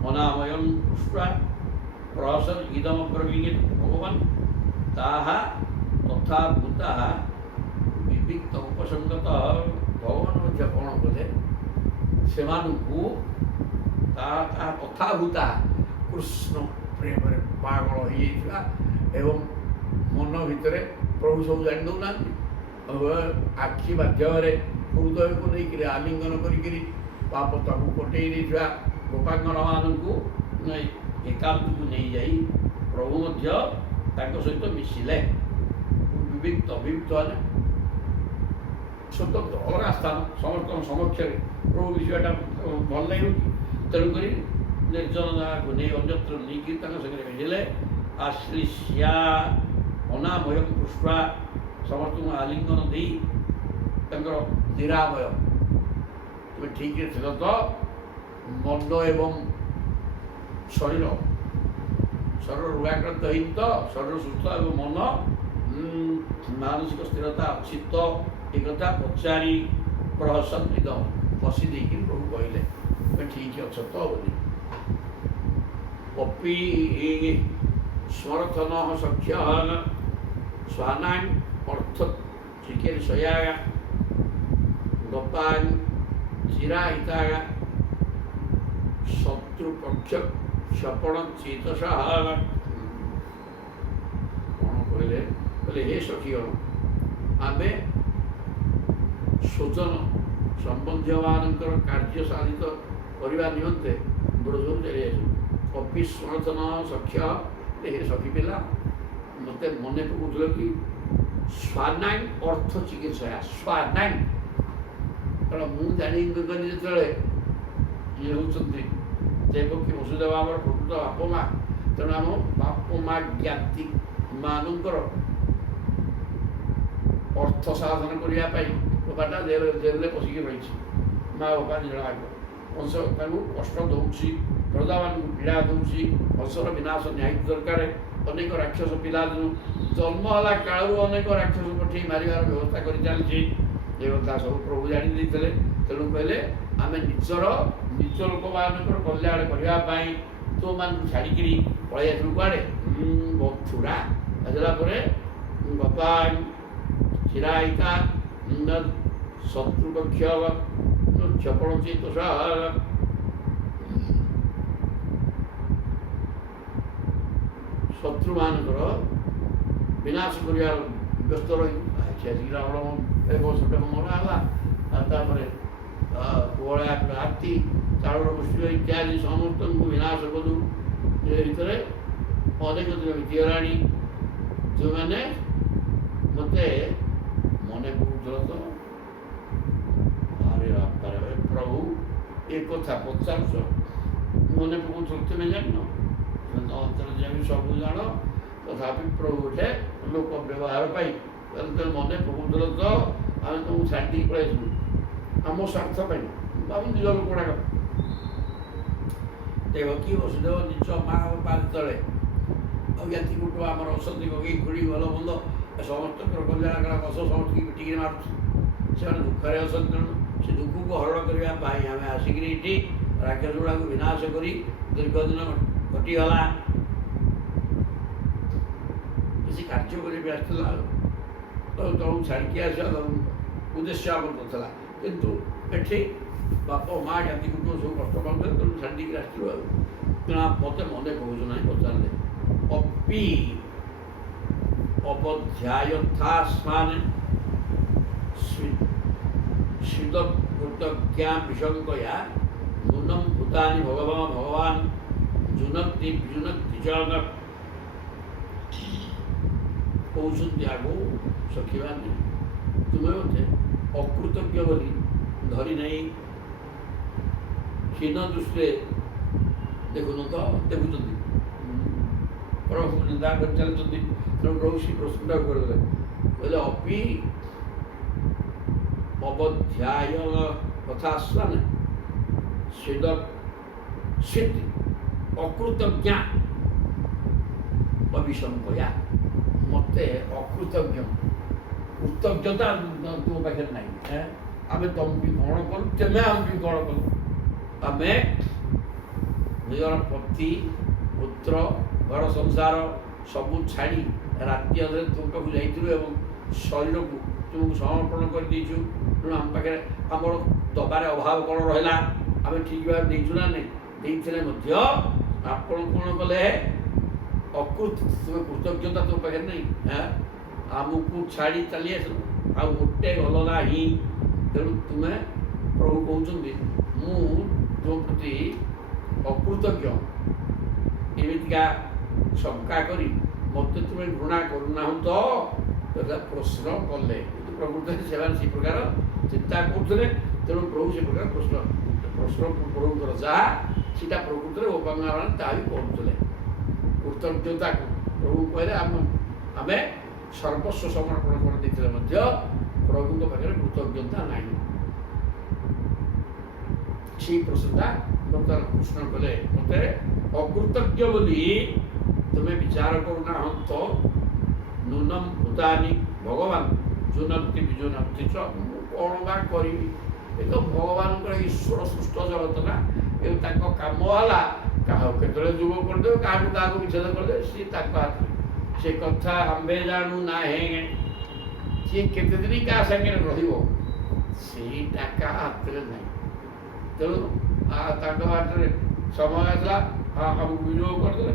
ଅନାମୟଂ ଦୃଷ୍ଟ୍ୱା ପ୍ରହସନ୍ ଇଦମବ୍ରବୀତ୍ ଭଗବାନ ତାହା ତଥା ଭୂତା ବିବିକ୍ତ ଉପସଙ୍ଗତ ଭଗବାନ ମଧ୍ୟ କ'ଣ କଲେ ସେମାନଙ୍କୁ ତାହା ତଥା ଭୂତା କୃଷ୍ଣ ପ୍ରେମରେ ପାଗଳ ହୋଇଯାଇଥିବା ଏବଂ ମନ ଭିତରେ ପ୍ରଭୁ ସବୁ ଜାଣି ଦେଉନାହାନ୍ତି ଆଖି ମାଧ୍ୟମରେ ହୃଦୟକୁ ନେଇକରି ଆଲିଙ୍ଗନ କରିକିରି ପାପ ତାକୁ କଟେଇ ଦେଇଥିବା ଗୋପାଙ୍ଗନମାନଙ୍କୁ ଏକାନ୍ତକୁ ନେଇଯାଇ ପ୍ରଭୁ ମଧ୍ୟ ତାଙ୍କ ସହିତ ମିଶିଲେ। ବିବିକ୍ତ ହେଲେ ସ୍ୱତନ୍ତ୍ର ଅଲଗା ସ୍ଥାନ ସମସ୍ତଙ୍କ ସମକ୍ଷରେ ପ୍ରଭୁ ମିଶିବାଟା ଭଲ ଲାଗିବ କି? ତେଣୁକରି ନିର୍ଜନ ଜାଗାକୁ ନେଇ ଅନ୍ୟତ୍ର ନେଇକି ତାଙ୍କ ସାଙ୍ଗରେ ମିଶିଲେ। ଆଶ୍ଳିଷ୍ୟା ଅନାମୟ ପୃଷ୍ଠା ସମସ୍ତଙ୍କୁ ଆଲିଙ୍ଗନ ଦେଇ ତାଙ୍କର ନିରାମୟ ତୁମେ ଠିକ୍ରେ ଥିଲ ତ? ମନ ଏବଂ ଶରୀର ରୋଗାକ୍ରାନ୍ତ ହେଇନି ତ? ଶରୀର ସୁସ୍ଥ ଏବଂ ମନ ମାନସିକ ସ୍ଥିରତା ଅଛି ତ? ଏ କଥା ପଚାରି ପ୍ରହସନ୍ନିଦ ହସି ଦେଇକି ପ୍ରଭୁ କହିଲେ ତୁମେ ଠିକ୍ ଅଛ ତ ବୋଲି। ଅପି ସ୍ମରଥନ ସଖ୍ୟ ସ୍ୱାନାଂ ଅର୍ଥ ଚିକେନ ସୟାଗା ଗପାଂ ଚିରା ହିତାଗା ଶତ୍ରୁପକ୍ଷ କ୍ଷପଣ ଚେତସା। କ'ଣ କହିଲେ? କହିଲେ ହେ ସଖୀଗଣ, ଆମେ ସ୍ୱଜନ ସମ୍ବନ୍ଧୀୟମାନଙ୍କର କାର୍ଯ୍ୟ ସାଧିତ କରିବା ନିମନ୍ତେ ବ୍ରଜରୁ ଚାଲି ଆସିବୁ। ଅପି ସ୍ମରଥନ ସଖ୍ୟ, ହେ ସଖୀ ପିଲା, ମୋତେ ମନେ ପକାଉଥିଲ କି ସ୍ୱାନାଂ ଅର୍ଥ ଚିକିତ୍ସା ସ୍ୱାନାଂ। କାରଣ ମୁଁ ଜାଣିଗଲି ଯେତେବେଳେ ଇଏ ହେଉଛନ୍ତି ଦେବକୀ ବସୁଦେବ ଆମର ପ୍ରକୃତ ବାପ ମା, ତେଣୁ ଆମ ବାପ ମା ଜ୍ଞାତି ମାନଙ୍କର ଅର୍ଥ ସାଧନ କରିବା ପାଇଁ ବାପାଟା ଜେଲରେ ପଶିକି ରହିଛି। ମା ବାପା ଦୁଇ ଜଣ ଆଗ ବଂଶ ତାଙ୍କୁ କଷ୍ଟ ଦେଉଛି, ପ୍ରଜାମାନଙ୍କୁ ପୀଡ଼ା ଦେଉଛି, ବଂଶର ବିନାଶ ନିହାତି ଦରକାର। ଅନେକ ରାକ୍ଷସ ପିଲାଦିନୁ ଜନ୍ମ ହେଲା କାଳରୁ ଅନେକ ରାକ୍ଷସ ପଠେଇ ମାରିବାର ବ୍ୟବସ୍ଥା କରି ଚାଲିଛି। ଏ କଥା ସବୁ ପ୍ରଭୁ ଜାଣି ଦେଇଥିଲେ। ତେଣୁ କହିଲେ ଆମେ ନିଜ ଲୋକମାନଙ୍କର କଲ୍ୟାଣ କରିବା ପାଇଁ ତୁମମାନଙ୍କୁ ଛାଡ଼ିକିରି ପଳେଇ ଆସିବୁ କୁଆଡ଼େ? ମଥୁରା। ଆସିଲା ପରେ ବାପା ଚିରାଇତା ଶତ୍ରୁପକ୍ଷ କ୍ଷପଣ ଚେତସା, ଶତ୍ରୁମାନଙ୍କର ବିନାଶ କରିବାର ବ୍ୟସ୍ତ ରହିବୁ। ଆସିକି ରାବଣ ବର୍ଷଟେ ମରା ହେଲା। ଆଉ ତାପରେ କୁଅଳା ହାତୀ ଚାଉଳ ମୁଷ୍ଟିକ ଇତ୍ୟାଦି ସମସ୍ତଙ୍କୁ ବିନାଶ କଲୁ। ଏ ଭିତରେ ଅନେକ ଦିନ ବିତିଗଲାଣି। ଯେଉଁମାନେ ମୋତେ ମନେ ପକାଉଥିଲ ତ? ଆରେ ବାପାରେ ପ୍ରଭୁ ଏ କଥା ପଚାରୁଛ, ମନେ ପକାଉଥିଲ ତୁମେ ଜାଣିନ? ଅନ୍ତର୍ଯାମୀ ସବୁ ଜାଣ, ତଥାପି ପ୍ରଭୁ ଗୋଟେ ଲୋକ ବ୍ୟବହାର ପାଇଁ ତୁମେ ମନେ ପକାଉଥିଲ ତ? ଆମେ ତୁମକୁ ଛାଡ଼ି ଦେଇକି ପଳେଇ ଆସିବୁ ଆମ ସ୍ୱାର୍ଥ ପାଇଁ। ଆମେ ନିଜ ଲୋକ ଗୁଡ଼ାକ ଦେବକୀ ବସୁଦେବ ନିଜ ମା ବାପା ଯେତେବେଳେ ଆଉ ଜ୍ଞାତି କୁଟୁମ୍ବ ଆମର ଅଛନ୍ତି, ଗଗେଇ ଖୁଡ଼ି ଭଲ ମନ୍ଦ ସମସ୍ତଙ୍କର କଲ୍ୟାଣ କଳା କଷ ସମସ୍ତଙ୍କୁ ପିଟିକିରି ମାରୁଛୁ। ସେମାନେ ଦୁଃଖରେ ଅଛନ୍ତି। ତେଣୁ ସେ ଦୁଃଖକୁ ହରଣ କରିବା ପାଇଁ ଆମେ ଆସିକିରି ଏଠି ରାକ୍ଷସ ଗୁଡ଼ାକୁ ବିନାଶ କରି ଦୀର୍ଘ ଦିନ କଟିଗଲା। କିଛି କାର୍ଯ୍ୟ କରିବି ଆସିଥିଲା ତମକୁ ଛାଡ଼ିକି ଆସିବା ଉଦ୍ଦେଶ୍ୟ ଆମର ନଥିଲା। କିନ୍ତୁ ଏଠି ବାପ ମା ଜ୍ଞାତି କୁଟୁମ୍ବ ସବୁ କଷ୍ଟ ପାଉଥିଲେ, ତେଣୁ ଛାଡ଼ି ଦେଇକି ଆସିଥିଲୁ। ଆଉ ତେଣୁ ମୋତେ ମନେ କହୁଛୁ ନାହିଁ ପଚାରିଲେ। ଅପି ଅବଧ୍ୟାୟଥାସ୍ମାନ ସ୍ୱିଦଜ୍ଞା ବିଶଙ୍କୟା ନୂନଂ ଭୂତାନି ଭଗବାନ ଜୁନକ୍ତି ବିଜୁନକ୍ତି ଚ। କହୁଛନ୍ତି ଆଗକୁ ସଖିମାନେ, ତୁମେ ମୋତେ ଅକୃତଜ୍ଞ ବୋଲି ଧରି ନାହିଁ, ହୀନ ଦୃଷ୍ଟିରେ ଦେଖୁନ ତ? ଦେଖୁଛନ୍ତି, ପ୍ରଭୁ ନିନ୍ଦା କରି ଚାଲିଛନ୍ତି। ତେଣୁ ପ୍ରଭୁ ସେ ପ୍ରଶ୍ନଟାକୁ କରିଦେଲେ, କହିଲେ ଅପି ଅବଧ୍ୟାୟ କଥା ଆସିଲା ନା ସ୍ୱିଦ୍ ଅକୃତଜ୍ଞା ଅବିଶଙ୍କୟା। ମୋତେ ଅକୃତଜ୍ଞ କୃତଜ୍ଞତା ତୁମ ପାଖରେ ନାହିଁ। ଆମେ ତମକୁ କ'ଣ କଲୁ, ତେମେ ଆମକୁ କ'ଣ କଲୁ? ଆମେ ନିଜର ପତି ପୁତ୍ର ଘର ସଂସାର ସବୁ ଛାଡ଼ି ରାତି ଅଧରେ ତୁମ ପାଖକୁ ଯାଇଥିଲୁ ଏବଂ ଶରୀରକୁ ତୁମକୁ ସମର୍ପଣ କରିଦେଇଛୁ। ତେଣୁ ଆମ ପାଖରେ ଆମର ଦବାରେ ଅଭାବ କ'ଣ ରହିଲା? ଆମେ ଠିକ୍ ଭାବେ ଦେଇଛୁ ନା ନାହିଁ? ଦେଇଥିଲେ ମଧ୍ୟ ଆପଣ କ'ଣ କଲେ? ତୁମେ କୃତଜ୍ଞତା ତୁମ ପାଖରେ ନାହିଁ। ଆମକୁ ଛାଡ଼ି ଚାଲି ଆସିଲୁ, ଆଉ ଗୋଟେ ଗଲ ନାହିଁ। ତେଣୁ ତୁମେ ପ୍ରଭୁ କହୁଛନ୍ତି ମୁଁ ତୁମ ପ୍ରତି ଅକୃତଜ୍ଞ। ଏମିତିକା ଶଙ୍କା କରି ମୋତେ ତୁମେ ଘୃଣା କରୁନାହୁଁ ତ ପ୍ରଶ୍ନ କଲେ। କିନ୍ତୁ ପ୍ରକୃତରେ ସେମାନେ ସେ ପ୍ରକାର ଚିନ୍ତା କରୁଥିଲେ। ତେଣୁ ପ୍ରଭୁ ସେ ପ୍ରକାର ପ୍ରଶ୍ନ ପ୍ରଭୁଙ୍କର ଯାହା ସେଟା ପ୍ରକୃତରେ ଉପାଙ୍ଗମାନେ ତାହା ବି କରୁଥିଲେ। କୃତଜ୍ଞତାକୁ ପ୍ରଭୁ କହିଲେ ଆମେ ସର୍ବସ୍ୱ ସମର୍ପଣ କରିଦେଇଥିଲେ ମଧ୍ୟ ପ୍ରଭୁଙ୍କ ପାଖରେ କୃତଜ୍ଞତା ନାହିଁ। ସେଇ ପ୍ରଶ୍ନଟା ବର୍ତ୍ତମାନ କୃଷ୍ଣ କଲେ ମୋତେ ଅକୃତଜ୍ଞ ବୋଲି ତୁମେ ବିଚାର କରୁନାହଁ ତ ନୂନମ ଭୂତାନି ଭଗବାନ ଜୁନନ୍ତି ବିଜୁନନ୍ତି ଚ। ମୁଁ କ'ଣ ବା କରିବି? ଏ ତ ଭଗବାନଙ୍କର ଈଶ୍ୱର ସୃଷ୍ଟ ଜଗତ ନା। ଏ ତାଙ୍କ କାମ ହେଲା କାହାକୁ କେତେବେଳେ ଯୁଗ କରିଦେବେ, କାହାକୁ କାହାକୁ ବିଚ୍ଛେଦ କରିଦେବେ, ସିଏ ତାଙ୍କ ହାତରେ। ସେ କଥା ଆମ୍ଭେ ଜାଣୁ ନାହିଁ। ସିଏ କେତେ ଦିନ କାହା ସାଙ୍ଗରେ ରହିବ ସେଇଟା କାହା ହାତରେ ନାହିଁ। ତେଣୁ ତାଙ୍କ ହାତରେ ସମୟ ଆସିଲା ଆମକୁ ବିନିଯୋଗ କରିଦେଲେ।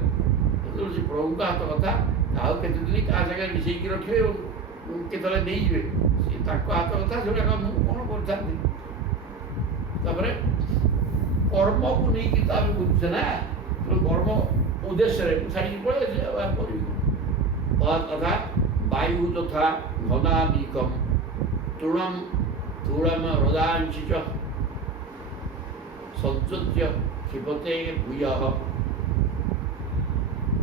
ତେଣୁ ସେ ପ୍ରଭୁଙ୍କ ହାତ କଥା ଆଉ କେତେ ଦିନ କାହା ସାଙ୍ଗରେ ମିଶେଇକି ରଖିବେ, କେତେବେଳେ ନେଇଯିବେ, ସେ ତାଙ୍କ ହାତ କଥା। ସେଗୁଡ଼ାକ ମୁଁ କ'ଣ କରିଥାନ୍ତି? ତାପରେ କର୍ମକୁ ନେଇକି ତ ଆମେ ବୁଝୁଛେ ନା। ତେଣୁ କର୍ମ ଉଦ୍ଦେଶ୍ୟରେ ମୁଁ ଛାଡ଼ିକି ପଳେଇ ଆସିଲେ ଆଉ କରିବି ତଥା ବାୟୁ ତଥା ଘନାଦିକମ୍ ତୃଣମ୍ ତୃଣମ ହୃଦାଂଶି च संसृज्य क्षिपते भूयः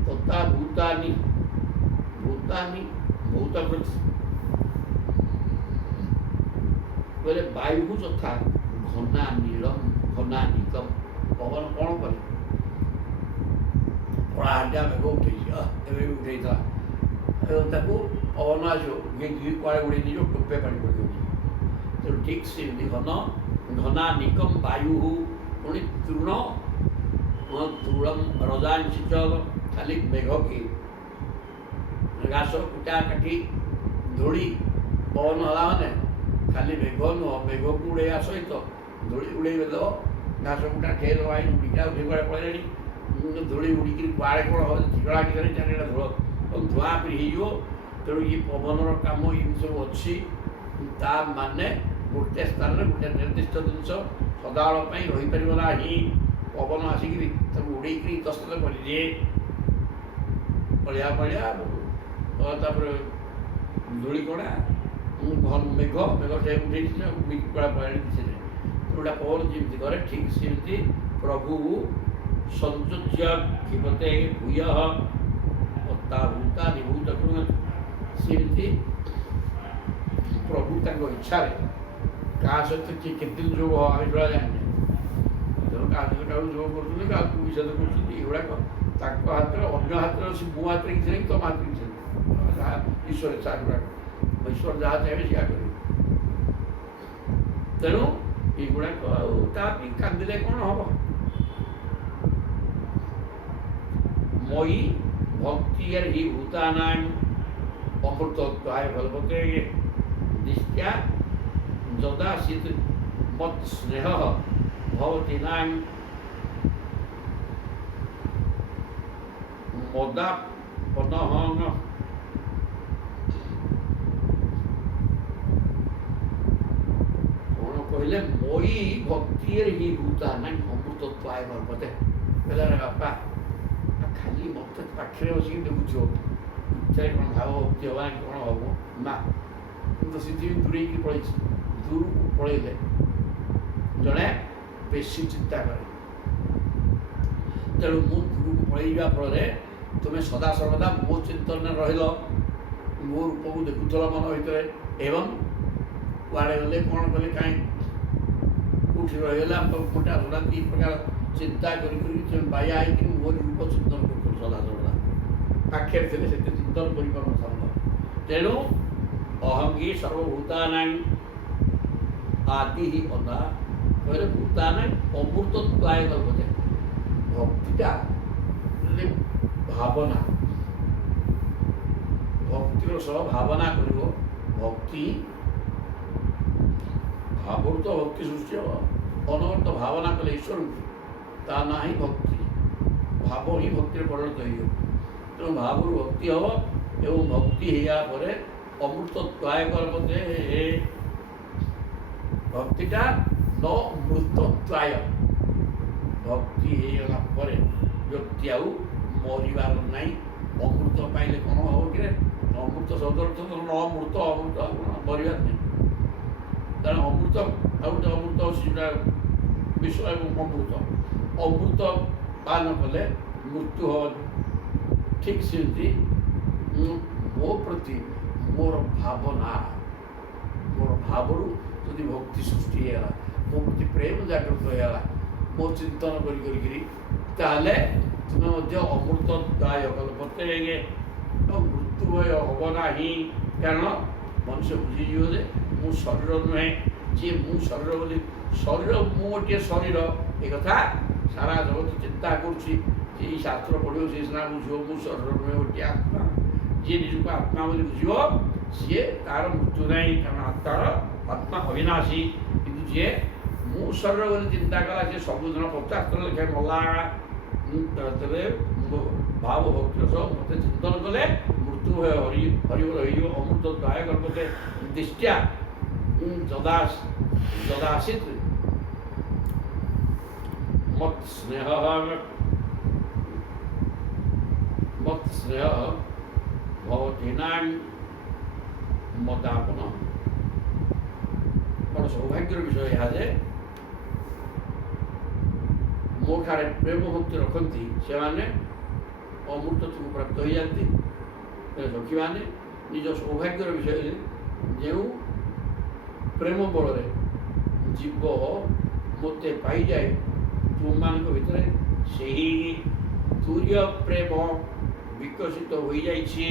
तथा भूतानि भूतकृत बोले वायु तथा घना नीलम घना निकम पवन कौन करे पढ़ाटा मेघ उठे उठे पवन आसो कड़े उड़े नहीं टोपे पानी पड़ी तो ठीक से घना निकम वायु पुणी तृण तृणम रजांशी खाली मेघ की घास कुटा काटी धूली पवन है मैंने खाली मेघ नुह मेघ को उड़ेया सहित धूली उड़े देव घास कुटा ठेल वाई उड़िका उठे कड़े पड़े धूली उड़िकी कड़े कौन हम झिगड़ा की चारिटा धूल धूआ पी हो। तेणु ये पवनर कम ये सब अच्छी ता माने गोटे स्थान में गोटे निर्दिष्ट जिनस सदाबल रहीपर ना ही पवन आसिक उड़े तस्तत कर पलिया पलिया धूलिकणा मेघ मेघ से उठे कड़ा पड़े किसी गोटा पवन जमी करे ठीक सेमती प्रभु संयोज्य क्षिपते भूय भूता निभूत सेमती प्रभु तक इच्छा क्या सहित किए केते जोग आम जोड़ा जाने तेणु क्या सहित क्या जोग कर विषेद करुड़ाक हाथ में अन्य हाथ में मो हाथ में किसी नहीं तुम हाथ में किसी नहीं ईश्वर इच्छा गुड़ाक ईश्वर जहाँ चाहिए क्या कर तेणु युड़ाक कांदिले कौन हम मई भक्ति ही भूताना अमृतत्वाय फलपते दृष्टिया जदा शीत मत स्नेह भवती नाम मदापनहन कौन कहले मई भक्ति ही भूताना अमृतत्वाय फलपते कहला बापा खाली मत पाखे बस देखुच इच्छा कौन भाव भक्ति हवा कौन हम ना तो सीधी दूरे पड़े दूर को पड़े जड़े बेसी चिंता करे तेणु मु दूर को पड़ेगा फल तुम्हें सदा सर्वदा मो चिंतन रहिल मो रूप को देखुल मन भर एवं कुआड़े गले कौन कले कहीं उठी रहीगला मोटा सोटा तीन प्रकार चिंता कर बाया मो रूप चिंतन कर सदा सर्वदा पाखे थे चिंतन कर तेणु अहंगी सर्वभूतानां आदि ही अदा कहले भूतानां अमृतत्वाय कल्पते भक्तिटा भावना भक्तिर सह भावना करिवो भक्ति भावरूत भक्ति सृष्टि हम अनवर्त भावना कले ईश्वर ता ना ही भक्ति भाव ही भक्ति परिणत हो तेणु भाव भक्ति हम एवं भक्ति होगा अमृतत्वाय कल्पते भक्तिटा न मृतत्वाय भक्ति होगा व्यक्ति आउ ମରିବାର ନାହିଁ। ଅମୃତ ପାଇଲେ କ'ଣ ହବ କିରେ? ଅମୃତ ଶବ୍ଦ ଅର୍ଥ ତ ଅମୃତ ଅମୃତ ମରିବାର ନାହିଁ। କାରଣ ଅମୃତ ଆଉ ଗୋଟେ ଅମୃତ ଅଛି ଯେଉଁଟା ବିଷ ଏବଂ ଅମୃତ। ଅମୃତ ପାନ କଲେ ମୃତ୍ୟୁ ହବ। ଠିକ୍ ସେମିତି ମୋ ପ୍ରତି ମୋର ଭାବନା, ମୋର ଭାବରୁ ଯଦି ଭକ୍ତି ସୃଷ୍ଟି ହେଇଗଲା, ମୋ ପ୍ରତି ପ୍ରେମ ଜାଗ୍ରତ ହେଇଗଲା, ମୋ ଚିନ୍ତନ କରିକିରି, ତାହେଲେ ତୁମେ ମଧ୍ୟ ଅମୃତଦାୟକ ପ୍ରତ୍ୟେକ ଆଉ ମୃତ୍ୟୁଭୟ ହେବ ନାହିଁ। କାରଣ ମଣିଷ ବୁଝିଯିବ ଯେ ମୁଁ ଶରୀର ନୁହେଁ, ଯିଏ ମୁଁ ଶରୀର ବୋଲି, ଶରୀର ମୁଁ ଗୋଟିଏ ଶରୀର, ଏ କଥା ସାରା ଜଗତ ଚିନ୍ତା କରୁଛି। ଏଇ ଶାସ୍ତ୍ର ପଢ଼ିବ ସେ ସିନା ବୁଝିବ ମୁଁ ଶରୀର ନୁହେଁ, ଗୋଟିଏ ଆତ୍ମା। ଯିଏ ନିଜକୁ ଆତ୍ମା ବୋଲି ବୁଝିବ ସିଏ ତାର ମୃତ୍ୟୁ ନାହିଁ, କାରଣ ଆତ୍ମା ଅବିନାଶୀ। କିନ୍ତୁ ଯିଏ ମୁଁ ଶରୀର ବୋଲି ଚିନ୍ତା କଲା, ସେ ସବୁଦିନ 50 ଥର ଲେଖାଏଁ ମଲା। ତେବେ ଭାବ ଭକ୍ତିର ସହ ମୋତେ ଚିନ୍ତନ କଲେ ମୃତ୍ୟୁ ହରିବର ହେଇଯିବ। ଅମୃତଦାୟକ ମୋତେ ଦୃଷ୍ଟ୍ୟା ଯଦାସିତ୍ ମତ୍ ସ୍ନେହ ଭବତୀନାଂ ମଦାପନ। ବଡ଼ ସୌଭାଗ୍ୟର ବିଷୟ ଏହା ଯେ ମୋ ଠାରେ ପ୍ରେମ ଭକ୍ତି ରଖନ୍ତି ସେମାନେ ଅମୃତକୁ ପ୍ରାପ୍ତ ହୋଇଯାନ୍ତି। ସଖୀମାନେ ନିଜ ସୌଭାଗ୍ୟର ବିଷୟରେ ଯେଉଁ ପ୍ରେମ ବଳରେ ଜୀବ ମୋତେ ପାଇଯାଏ, ତୁମମାନଙ୍କ ଭିତରେ ସେହି ତୁର୍ୟ ପ୍ରେମ ବିକଶିତ ହୋଇଯାଇଛି।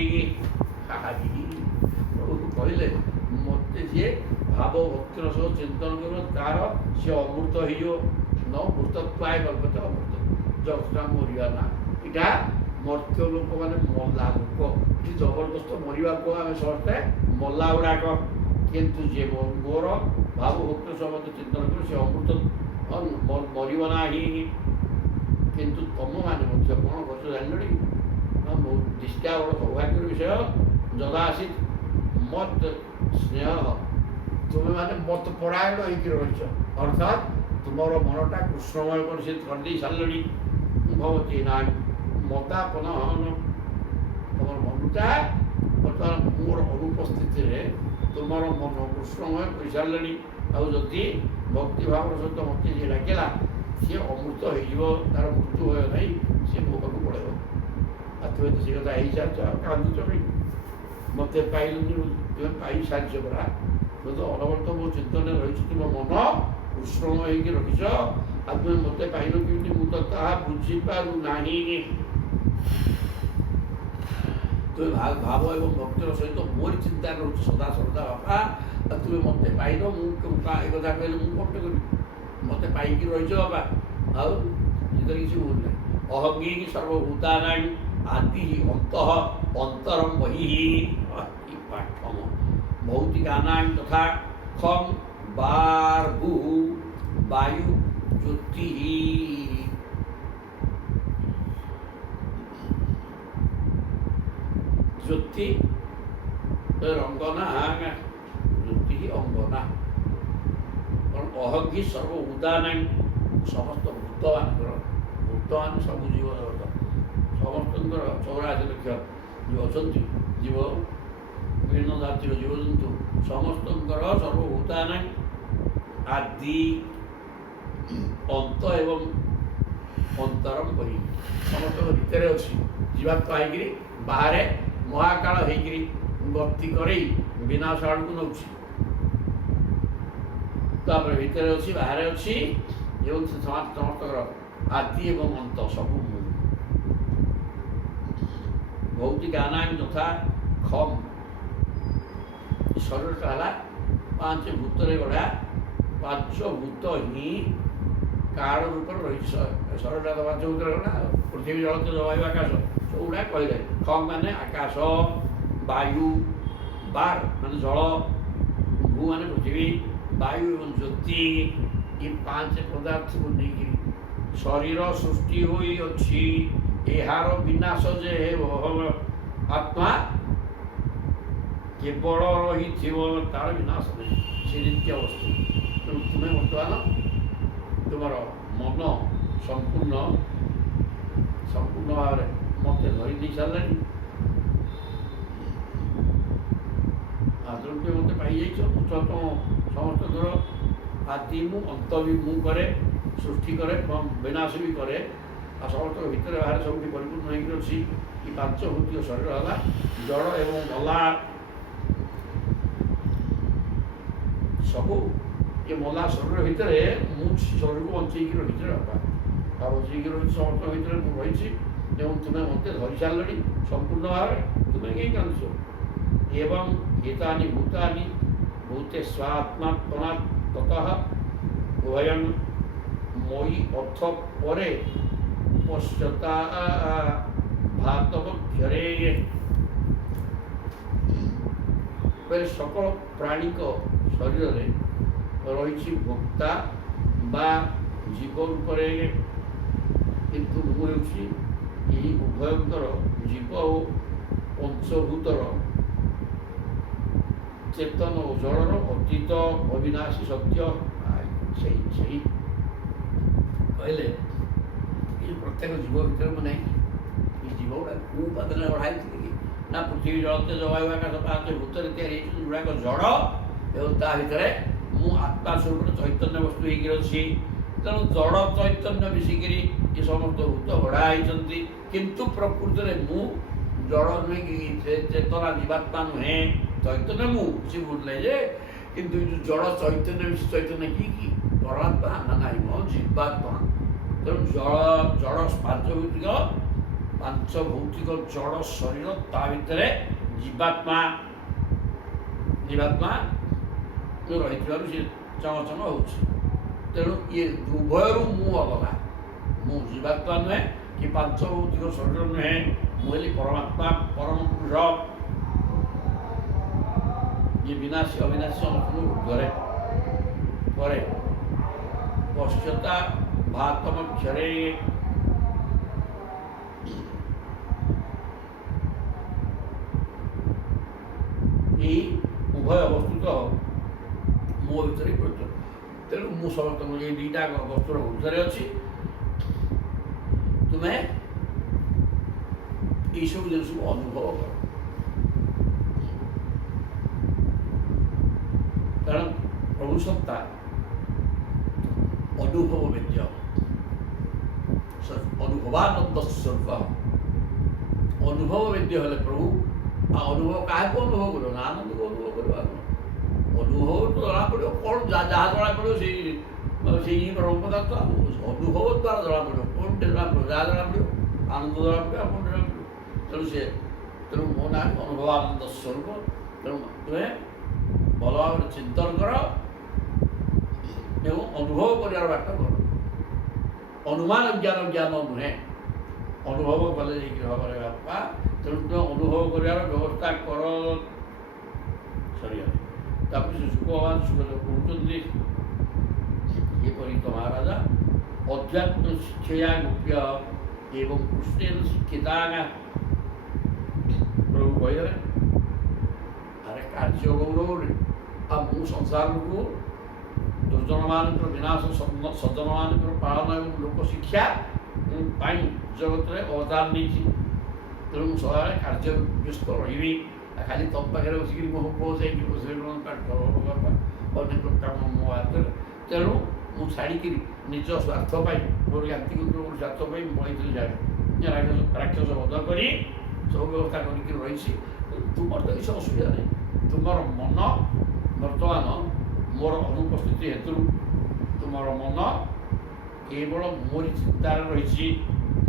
ପ୍ରଭୁ କହିଲେ ମୋତେ ଯିଏ ଭାବ ଭକ୍ତିର ସହ ଚିନ୍ତନ କରିବ ତାର ସିଏ ଅମୃତ ହେଇଯିବ। ନ ମୃତତ୍ୱାୟ କଳ୍ପତେ ଅମୃତ, ଜଗତଟା ମରିବା ନା। ଏଇଟା ମର୍ତ୍ୟ ଲୋକମାନେ ମଲା ଲୋକ, ଏଠି ଜବରଦସ୍ତ ମରିବାକୁ ଆମେ ସମସ୍ତେ ମଲା ଗୁଡ଼ାକ। କିନ୍ତୁ ଯିଏ ମୋର ଭାବ ଭକ୍ତିର ସହ ମୋତେ ଚିନ୍ତନ କରିବ ସେ ଅମୃତ ମରିବ ନାହିଁ। କିନ୍ତୁ ତମମାନେ ମଧ୍ୟ କ'ଣ କରୁଛ ଜାଣିଲଣି? ମୋ ଦୃଷ୍ଟ୍ୟା ବଡ଼ ସୌଭାଗ୍ୟର ବିଷୟ ଯଦାସିତ୍ ମତ୍ ସ୍ନେହ, ତୁମେମାନେ ମତ ପରାୟଣ ହେଇକି ରହିଛ, ଅର୍ଥାତ୍ ତୁମର ମନଟା କୃଷ୍ଣମୟ କରି ସେ କରିଦେଇ ସାରିଲଣି। ଭବତୀ ନାଇଁ ମଦାପନ, ତୁମର ମନଟା ବର୍ତ୍ତମାନ ମୋର ଅନୁପସ୍ଥିତିରେ ତୁମର ମନ କୃଷ୍ଣମୟ କରିସାରିଲେଣି। ଆଉ ଯଦି ଭକ୍ତିଭାବର ସହିତ ମୋତେ ଯିଏ ଡାକିଲା ସିଏ ଅମୃତ ହେଇଯିବ, ତାର ମୃତ୍ୟୁ ଭୟ ନାହିଁ, ସିଏ ମୋ ପାଖକୁ ପଳେଇବ। ଆଉ ତୁମେ ତ ସେ କଥା ହେଇସାରିଛ, ଆଉ କାନ୍ଦୁଛ କାହିଁ? ମୋତେ ପାଇଲୁନି, ତୁମେ ପାଇସାରିଛ ପରା। ତୁମେ ତ ଅନବରତ ମୋ ଚିନ୍ତନରେ ରହିଛ, ତୁମ ମନ କୃଷ୍ଣମୟ ହେଇକି ରଖିଛ। ଆଉ ତୁମେ ମୋତେ ପାଇଲ କେମିତି? ମୁଁ ତ ତାହା ବୁଝିପାରୁ ନାହିଁ। ତୁମେ ଭାବ ଏବଂ ଭକ୍ତିର ସହିତ ମୋରି ଚିନ୍ତା କରୁଛ ସଦା ସର୍ବଦା ବାପା। ଆଉ ତୁମେ ମୋତେ ପାଇଲ, ମୁଁ ଏ କଥା କହିଲେ ମୁଁ କ'ଣ କରିବି? ମୋତେ ପାଇକି ରହିଛ ବାପା, ଆଉ ସେଥିରେ କିଛି ଭୁଲ ନାହିଁ। ଅହଙ୍ଗି ସର୍ବଭୂତାନାଂ ଆଦି ଅନ୍ତଃ ଅନ୍ତରଂ ବହିଃ। ପାଠମ ଭୌତିକାନାଂ ତଥା ଖଂ ବାର୍ଭୁଃ ବାୟୁ ଜ୍ୟୋତିଃ। ଜ୍ୟୋତି ରଙ୍ଗନା, ଜ୍ୟୋତି ଅଙ୍ଗନା। ଅହଙ୍ଗି ସର୍ବଭୂତାନାଂ, ସମସ୍ତ ଭୂତମାନଙ୍କର, ଭୂତମାନେ ସବୁ ଜୀବ ଜଗତ, ସମସ୍ତଙ୍କର 84 ଲକ୍ଷ ଯେଉଁ ଅଛନ୍ତି ଜୀବ, ବିଭିନ୍ନ ଜାତିର ଜୀବଜନ୍ତୁ ସମସ୍ତଙ୍କର ସର୍ବଭୂତାନାଂ ଆଦି ଅନ୍ତ ଏବଂ ଅନ୍ତରଂ ବହି, ସମସ୍ତଙ୍କ ଭିତରେ ଅଛି। ଜୀବାତ୍ମା ହେଇକିରି ବାହାରେ ମହାକାଳ ହେଇକିରି ଗତି କରେଇ ବିନାଶ ଆଡ଼କୁ ନେଉଛି। ତାପରେ ଭିତରେ ଅଛି, ବାହାରେ ଅଛି, ଏବଂ ସମସ୍ତଙ୍କର ଆଦି ଏବଂ ଅନ୍ତ ସବୁ ମୁଁ। ଭୌତିକାନାଂ ଯଥା ଖମ୍, ଶରୀରଟା ହେଲା 5 ଭୂତରେ ଗଢ଼ା, 5 ଭୂତ ହିଁ କାଳ ରୂପରେ ରହିଛି। ଶରୀରଟା ତ 5 ଭୂତରେ ଗଢ଼ା, ପୃଥିବୀ ଜଳ ତେଜ ବାୟୁ ଆକାଶ ସବୁଗୁଡ଼ା କହିଲେ। ଖମ୍ ମାନେ ଆକାଶ, ବାୟୁ, ବାର୍ ମାନେ ଜଳ, ଭୂ ମାନେ ପୃଥିବୀ, ବାୟୁ ଏବଂ ଜ୍ୟୋତି, ଏ 5 ପଦାର୍ଥକୁ ନେଇକିରି ଶରୀର ସୃଷ୍ଟି ହୋଇଅଛି। ଏହାର ବିନାଶ ଯେ ହେବ, ଆତ୍ମା କେବଳ ରହିଥିବ, ତାର ବିନାଶ ନାହିଁ, ସେ ନିତ୍ୟ ବସ୍ତୁ। ତେଣୁ ତୁମେ ବର୍ତ୍ତମାନ ତୁମର ମନ ସମ୍ପୂର୍ଣ୍ଣ ଭାବରେ ମୋତେ ଧରି ଦେଇ ସାରିଲାଣି। ତେଣୁ ମୋତେ ପାଇଯାଇଛ। ମୁଁ ତ ତୁମ ସମସ୍ତଙ୍କର ଆଦି ମୁଁ, ଅନ୍ତ ବି ମୁଁ କରେ, ସୃଷ୍ଟି କରେ, ବିନାଶ ବି କରେ, ଆଉ ସମସ୍ତଙ୍କ ଭିତରେ ବାହାରେ ସବୁଠି ପରିପୂର୍ଣ୍ଣ ହେଇକି ଅଛି। ଏ ପାଞ୍ଚ ଭୌତିକ ଶରୀର ହେଲା ଜଡ଼ ଏବଂ ମଲା। ସବୁ ଏ ମଲା ଶରୀର ଭିତରେ ମୁଁ ଶରୀରକୁ ବଞ୍ଚେଇକି ରଖିଛି ବାପା, ଆଉ ବଞ୍ଚେଇକି ରହିଛି ସମସ୍ତଙ୍କ ଭିତରେ ମୁଁ ରହିଛି। ଏବଂ ତୁମେ ମୋତେ ଧରି ସାରିଲଣି ସମ୍ପୂର୍ଣ୍ଣ ଭାବରେ। ତୁମେ କେହି କାନ୍ଦୁଛ? ଏବଂ ଏତାନି ଭୂତାନି ଭୂତେ ସ୍ୱାତ୍ମାତ୍ମନା ତତଃ ଉଭୟଂ ମୟି ଅର୍ଥ ପରେ ପଶ୍ଚତା ଭାତମକ୍ଷରେ। সকল ପ୍ରାଣୀଙ୍କ ଶରୀରରେ ରହିଛି ଭୋକ୍ତା ବା ଜୀବ ରୂପରେ, କିନ୍ତୁ ମୁଁ ହେଉଛି ଏହି ଉଭୟଙ୍କର ଜୀବ ଓ ପଞ୍ଚଭୂତର ଚେତନ ଓ ଜଳର ଅତୀତ ଅବିନାଶୀ ସତ୍ୟ। ସେଇ କହିଲେ ଏ ପ୍ରତ୍ୟେକ ଜୀବ ଭିତରେ ମୁଁ ନାହିଁ। ଏ ଜୀବ ଗୁଡ଼ା କେଉଁ ଉପାଦାନରେ ଗଢ଼ା ହେଇଥିଲେ କି? ନା ପୃଥିବୀ ଜଳ ତେଜ ବାୟୁ ଆକାଶ ପାଞ୍ଚ ଭୂତରେ ତିଆରି ହେଇଛି, ଯେଉଁଗୁଡ଼ାକ ଜଡ଼ ଏବଂ ତା ଭିତରେ ମୁଁ ଆତ୍ମା ସ୍ୱରୂପରେ ଚୈତନ୍ୟ ବସ୍ତୁ ହେଇକି ଅଛି। ତେଣୁ ଜଡ଼ ଚୈତନ୍ୟ ମିଶିକିରି ଏ ସମସ୍ତ ଭୂତ ଗଢ଼ା ହେଇଛନ୍ତି। କିନ୍ତୁ ପ୍ରକୃତରେ ମୁଁ ଜଡ଼ ନୁହେଁ କି ଚେତନା ଜୀବାତ୍ମା ନୁହେଁ, ଚୈତନ୍ୟ ମୁଁ। ସେ ବୁଝିଲେ ଯେ କିନ୍ତୁ ଜଡ଼ ଚୈତନ୍ୟ ମିଶି ଚୈତନ୍ୟ କି ପରମାତ୍ମା ନା ନାହିଁ ମୋ ଜୀବାତ୍ମା। ତେଣୁ ଜଡ଼ ପାଞ୍ଚ ଭୌତିକ ଜଡ଼ ଶରୀର, ତା ଭିତରେ ଜୀବାତ୍ମା ରହିଥିବାରୁ ସେ ଚମଚମ ହେଉଛି। ତେଣୁ ଇଏ ଉଭୟରୁ ମୁଁ ଅଲଗା। ମୁଁ ଜୀବାତ୍ମା ନୁହେଁ କି ପାଞ୍ଚ ଭୌତିକ ଶରୀର ନୁହେଁ, ମୁଁ ହେଲି ପରମାତ୍ମା, ପରମ ପୁରୁଷ। ଇଏ ବିନାଶୀ ଅବିନାଶୀ ସମସ୍ତଙ୍କୁ ଉର୍ଦ୍ଧ୍ୱରେ। ପରେ ପଶ୍ଚତା ଭାତମକ୍ଷରେ। এই ଉଭୟ ବସ୍ତୁତଃ ମୋ ଭିତରେ ପ୍ରଚୁର। ତେଣୁ ମୁଁ ସମସ୍ତଙ୍କୁ ଏଇ ଦୁଇଟା ବସ୍ତୁର ଉର୍ଦ୍ଧ୍ୱରେ ଅଛି। ତୁମେ ଏଇସବୁ ଜିନିଷକୁ ଅନୁଭବ କର। କାରଣ ପ୍ରଭୁ ସତ୍ତା ଅନୁଭବ ବେଦ୍ୟ, ଅନୁଭବାନନ୍ଦ ସ୍ୱରୂପ। ଅନୁଭବ ବେଦ୍ୟ ହେଲେ ପ୍ରଭୁ। ଆଉ ଅନୁଭବ କାହାକୁ ଅନୁଭବ କରିବ? ନା ଆନନ୍ଦକୁ ଅନୁଭବ କରିବ। ଅନୁଭବ ତ ଜଣାପଡ଼ିବ କ'ଣ, ଯାହା ଜଣାପଡ଼ିବ ସେଇ ବ୍ରହ୍ମ ପଦାର୍ଥ। ଅନୁଭବ ଦ୍ୱାରା ଜଣାପଡ଼ିବ। କ'ଣଟେ ଜଣାପଡ଼ିବ? ଯାହା ଜଣାପଡ଼ିବ ଆନନ୍ଦ ଜଣାପଡ଼ିବ, ଆଉ କ'ଣ ଜଣାପଡ଼ିବ? ତେଣୁ ମୋ ନାଁ ଅନୁଭବାନନ୍ଦ ସ୍ୱରୂପ। ତେଣୁ ତୁମେ ଭଲ ଭାବରେ ଚିନ୍ତନ କର ଏବଂ ଅନୁଭବ କରିବାର ବାଟ କର। ଅନୁମାନ ଜ୍ଞାନ ନୁହେଁ, ଅନୁଭବ କଲେ ଯାଇକି ଭାବରେ ବାପା। ତେଣୁ ତୁମେ ଅନୁଭବ କରିବାର ବ୍ୟବସ୍ଥା କର ଶରୀରରେ। ତାପରେ ସେ ସୁଖବାନ ସୁଖଦେବ କହୁଛନ୍ତି, ଏପରି ତ ମହାରାଜା ଅଧ୍ୟାତ୍ମ ଶିକ୍ଷୟା ଗୋପ୍ୟ ଏବଂ କୃଷ୍ଣେନ ଶିକ୍ଷିତାଙ୍ଗା। ପ୍ରଭୁ କହିଲେ, ଆରେ କାର୍ଯ୍ୟ ଗୌରବରେ ଆଉ ମୁଁ ସଂସାରକୁ ଦୁର୍ଜନମାନଙ୍କର ବିନାଶ, ସଜ୍ଜନମାନଙ୍କର ପାଳନ ଏବଂ ଲୋକ ଶିକ୍ଷା ପାଇଁ ଜଗତରେ ଅବଦାନ ନେଇଛି। ତେଣୁ ମୁଁ ସଦାବେଳେ କାର୍ଯ୍ୟ ବ୍ୟସ୍ତ ରହିବି। ଖାଲି ତମ ପାଖରେ ବସିକିରି ମୋ ପୁଅ ଯାଇକି ଅନେକ କାମ ମୋ ହାତରେ। ତେଣୁ ମୁଁ ଛାଡ଼ିକିରି ନିଜ ସ୍ୱାର୍ଥ ପାଇଁ, ମୋର ଯାନ୍ତ୍ରିକ ସ୍ୱାର୍ଥ ପାଇଁ ମୁଁ ପଳେଇଥିଲି ଜାଣେ। ରାକ୍ଷସ ବଧ କରି ସବୁ ବ୍ୟବସ୍ଥା କରିକି ରହିଛି। ତୁମର ତ କିଛି ଅସୁବିଧା ନାହିଁ। ତୁମର ମନ ବର୍ତ୍ତମାନ ମୋର ଅନୁପସ୍ଥିତି ହେତୁ ତୁମର ମନ କେବଳ ମୋରି ଚିନ୍ତାରେ ରହିଛି।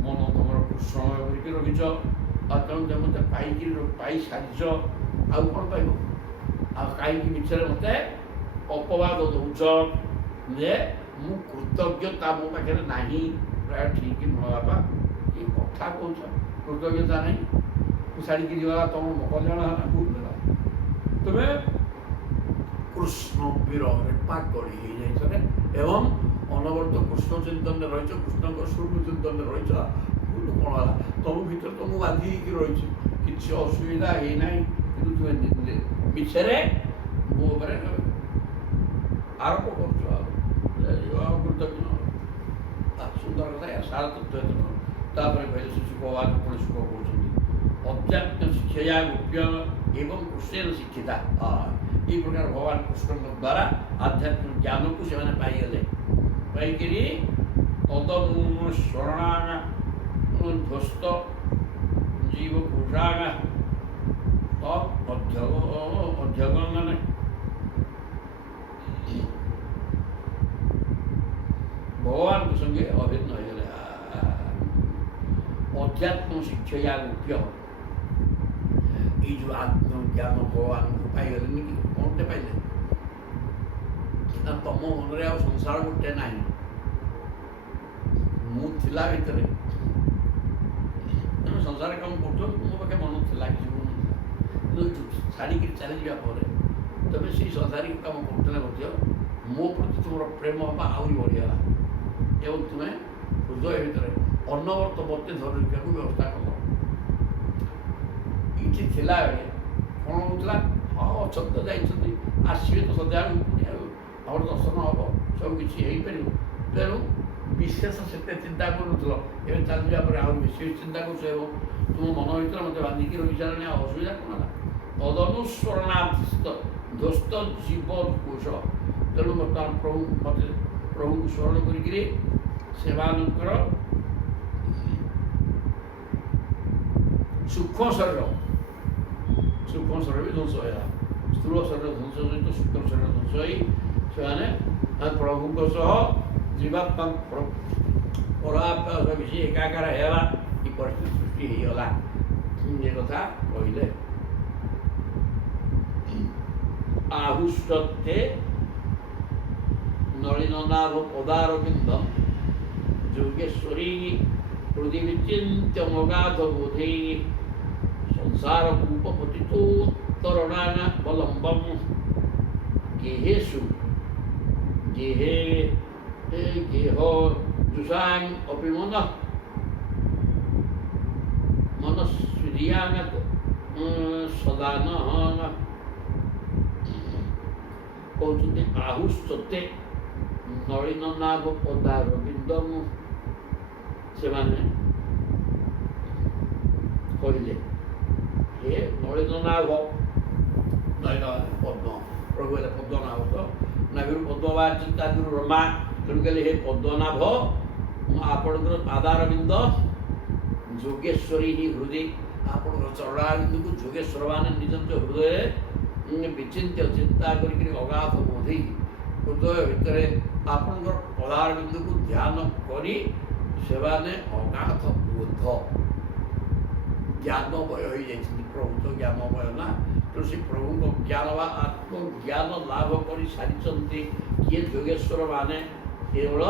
ମନ ତୁମର କୃଷ୍ଣମୟ କରିକି ରଖିଛ। ଆଉ ତେଣୁ ତୁମେ ମୋତେ ପାଇସାରିଛ। ଆଉ କ'ଣ ପାଇବ? ଆଉ କାହିଁକି ମିଛରେ ମୋତେ ଅପବାଦ ଦେଉଛ ଯେ ମୁଁ କୃତଜ୍ଞତା ମୋ ପାଖରେ ନାହିଁ? ପ୍ରାୟ ଠିକ୍ ନୁହଁ ବାପା। ଏ କଥା କହୁଛ, କୃତଜ୍ଞତା ନାହିଁ। ମୁଁ ଛାଡ଼ିକି ଯିବା ତୁମ କଲ୍ୟାଣ ହେଲା, ଭୁଲ ହେଲା। ତୁମେ କୃଷ୍ଣ ବିରହରେ ପାଗଳି ହେଇଯାଇଛ ଏବଂ ଅନବରତ କୃଷ୍ଣ ଚିନ୍ତନରେ ରହିଛ, କୃଷ୍ଣଙ୍କ ସ୍ୱରୂପ ଚିନ୍ତନରେ ରହିଛ। ଭୁଲ କ'ଣ ହେଲା? ତମ ଭିତରେ ତ ମୁଁ ବାନ୍ଧି ହେଇକି ରହିଛି, କିଛି ଅସୁବିଧା ହେଇନାହିଁ। କିନ୍ତୁ ତୁମେ ମିଛରେ ମୋ ଉପରେ ଆରୋପ କରୁଛ। ଆଉ କୃତଜ୍ଞ ସୁନ୍ଦର କଥା, ସାର ତତ୍ଵ। ତାପରେ କହିଲେ ସେ ସୁଖ ପୁଣି ସୁଖ କହୁଛନ୍ତି ଅଧ୍ୟାତ୍ମ ଶିକ୍ଷୟା ଗୋପ୍ୟ ଏବଂ କୃଷ୍ଣେର ଶିକ୍ଷିତା। এই ପ୍ରକାର ଭଗବାନ କୃଷ୍ଣଙ୍କ ଦ୍ୱାରା ଆଧ୍ୟାତ୍ମିକ ଜ୍ଞାନକୁ ସେମାନେ ପାଇଗଲେ। ପାଇକିରି ତଦନୁ ଶରଣାଙ୍ଗା ଧ୍ୱସ୍ତ ଜୀବ ଘୋଷାଙ୍ଗା ଅଧ୍ୟଗମାନେ ଭଗବାନଙ୍କ ସଙ୍ଗେ ଅଭିନ୍ନ ହୋଇଗଲେ। ଅଧ୍ୟାତ୍ମ ଶିକ୍ଷା ଗୋପ୍ୟ ଏଇ ଯେଉଁ ଆତ୍ମଜ୍ଞାନ ଭଗବାନଙ୍କୁ ପାଇଗଲେନି କି କ'ଣଟେ ପାଇଲେ ନା ତମ ମନରେ ଆଉ ସଂସାର ଗୋଟେ ନାହିଁ। ମୁଁ ଥିଲା ଭିତରେ ତମେ ସଂସାର କାମ କରୁଛ, ମୋ ପାଖେ ମନ ଥିଲା କିଛି ମନ ନଥିଲା, କିନ୍ତୁ ଛାଡ଼ିକିରି ଚାଲିଯିବା ପରେ ତମେ ସେଇ ସଂସାରିକ କାମ କରୁଥିଲେ ମଧ୍ୟ ମୋ ପ୍ରତି ତୁମର ପ୍ରେମ ବା ଆହୁରି ବଢ଼ିଗଲା ଏବଂ ତୁମେ ହୃଦୟ ଭିତରେ ଅନବରତ ମୋତେ ଧରି ରଖିବାକୁ ବ୍ୟବସ୍ଥା କଲ। ଏଇଠି ଥିଲାବେଳେ କ'ଣ ହେଉଥିଲା, ହଁ ଅଛନ୍ତି ତ ଯାଇଛନ୍ତି, ଆସିବେ ତ ସନ୍ଧ୍ୟାବେଳକୁ ପୁଣି ଆଉ ଆମର ଦର୍ଶନ ହେବ, ସବୁକିଛି ହେଇପାରିବ। ତେଣୁ ବିଶେଷ ସେତେ ଚିନ୍ତା କରୁନଥିଲ, ଏବେ ଚାଲିଯିବା ପରେ ଆହୁରି ବେଶୀ ଚିନ୍ତା କରୁଛ ଏବଂ ତୁମ ମନ ଭିତରେ ମୋତେ ବାନ୍ଧିକି ରହିସାରିଲାଣି, ଆଉ ଅସୁବିଧା କ'ଣ ହେଲା। ତଦନୁସ୍ମରଣାର୍ଥ ଧ୍ୱସ୍ତ ଜୀବ କୋଷ। ତେଣୁ ବର୍ତ୍ତମାନ ପ୍ରଭୁଙ୍କୁ ସ୍ମରଣ କରିକିରି ସେମାନଙ୍କର ସୂକ୍ଷ୍ମ ଶରୀର ବି ଧ୍ୱଂସ ହେଲା। ସ୍ଥୂଳ ଶରୀର ଧ୍ୱଂସ ସହିତ ସୂକ୍ଷ୍ମ ଶରୀର ଧ୍ୱଂସ ହୋଇ ସେମାନେ ପ୍ରଭୁଙ୍କ ସହ ଜୀବାତ୍ମା ପରାତ୍ମା ମିଶି ଏକାକାର ହେଲା। ଏ ପରିସ୍ଥିତି ସୃଷ୍ଟି ହେଇଗଲା। ଏ କଥା କହିଲେ। ଆହୁଷ୍ଟତେ ନଳିନନାଭ ପଦାରବିନ୍ଦ ଯୋଗେଶ୍ୱରୀ ହୃଦି ବିଚିନ୍ତ୍ୟ ମଗାଧ ବୋଧୈ ସଂସାର କୂପପତିତୋତ୍ତରଣାବଲମ୍ବଂ ଗେହେଷୁ ଗେହେ ଗେହ ଜୁଷାଂ ଅପି ମନସ୍ୱିରିୟାଙ୍ଗ୍ ସଦାନ କହୁଛନ୍ତି ଆହୁଷ୍ଟତେ ନଳିନନାଭ ପଦାରବିନ୍ଦଂ। ସେମାନେ କହିଲେ ହେ ନଳିନନାଭ, ପଦ୍ମ, ପ୍ରଭୁ ହେଲେ ପଦ୍ମନାଭ, ତ ନାଭିରୁ ପଦ୍ମ ବାହାରିଛି, ତା ଦେହରୁ ରମା। ତେଣୁ କହିଲେ ହେ ପଦ୍ମନାଭ, ଆପଣଙ୍କର ପାଦାରବିନ୍ଦ ଯୋଗେଶ୍ୱରୀ ହିଁ ହୃଦୟ, ଆପଣଙ୍କର ଚରଣାରବିନ୍ଦକୁ ଯୋଗେଶ୍ୱର ମାନେ ନିଜ ନିଜ ହୃଦୟରେ ବିଚିନ୍ତ୍ୟ ଚିନ୍ତା କରିକିରି ଅଗାଧ ବୋଧି ହୃଦୟ ଭିତରେ ଆପଣଙ୍କର ପଦାରବିନ୍ଦୁକୁ ଧ୍ୟାନ କରି ସେମାନେ ଅଗାଧ ବୋଧ ଜ୍ଞାନମୟ ହୋଇଯାଇଛନ୍ତି। ପ୍ରଭୁ ତ ଜ୍ଞାନମୟ ନା, ତେଣୁ ସେ ପ୍ରଭୁଙ୍କ ଜ୍ଞାନ ବା ଆତ୍ମଜ୍ଞାନ ଲାଭ କରି ସାରିଛନ୍ତି। କିଏ ଯୋଗେଶ୍ୱର ମାନେ କେବଳ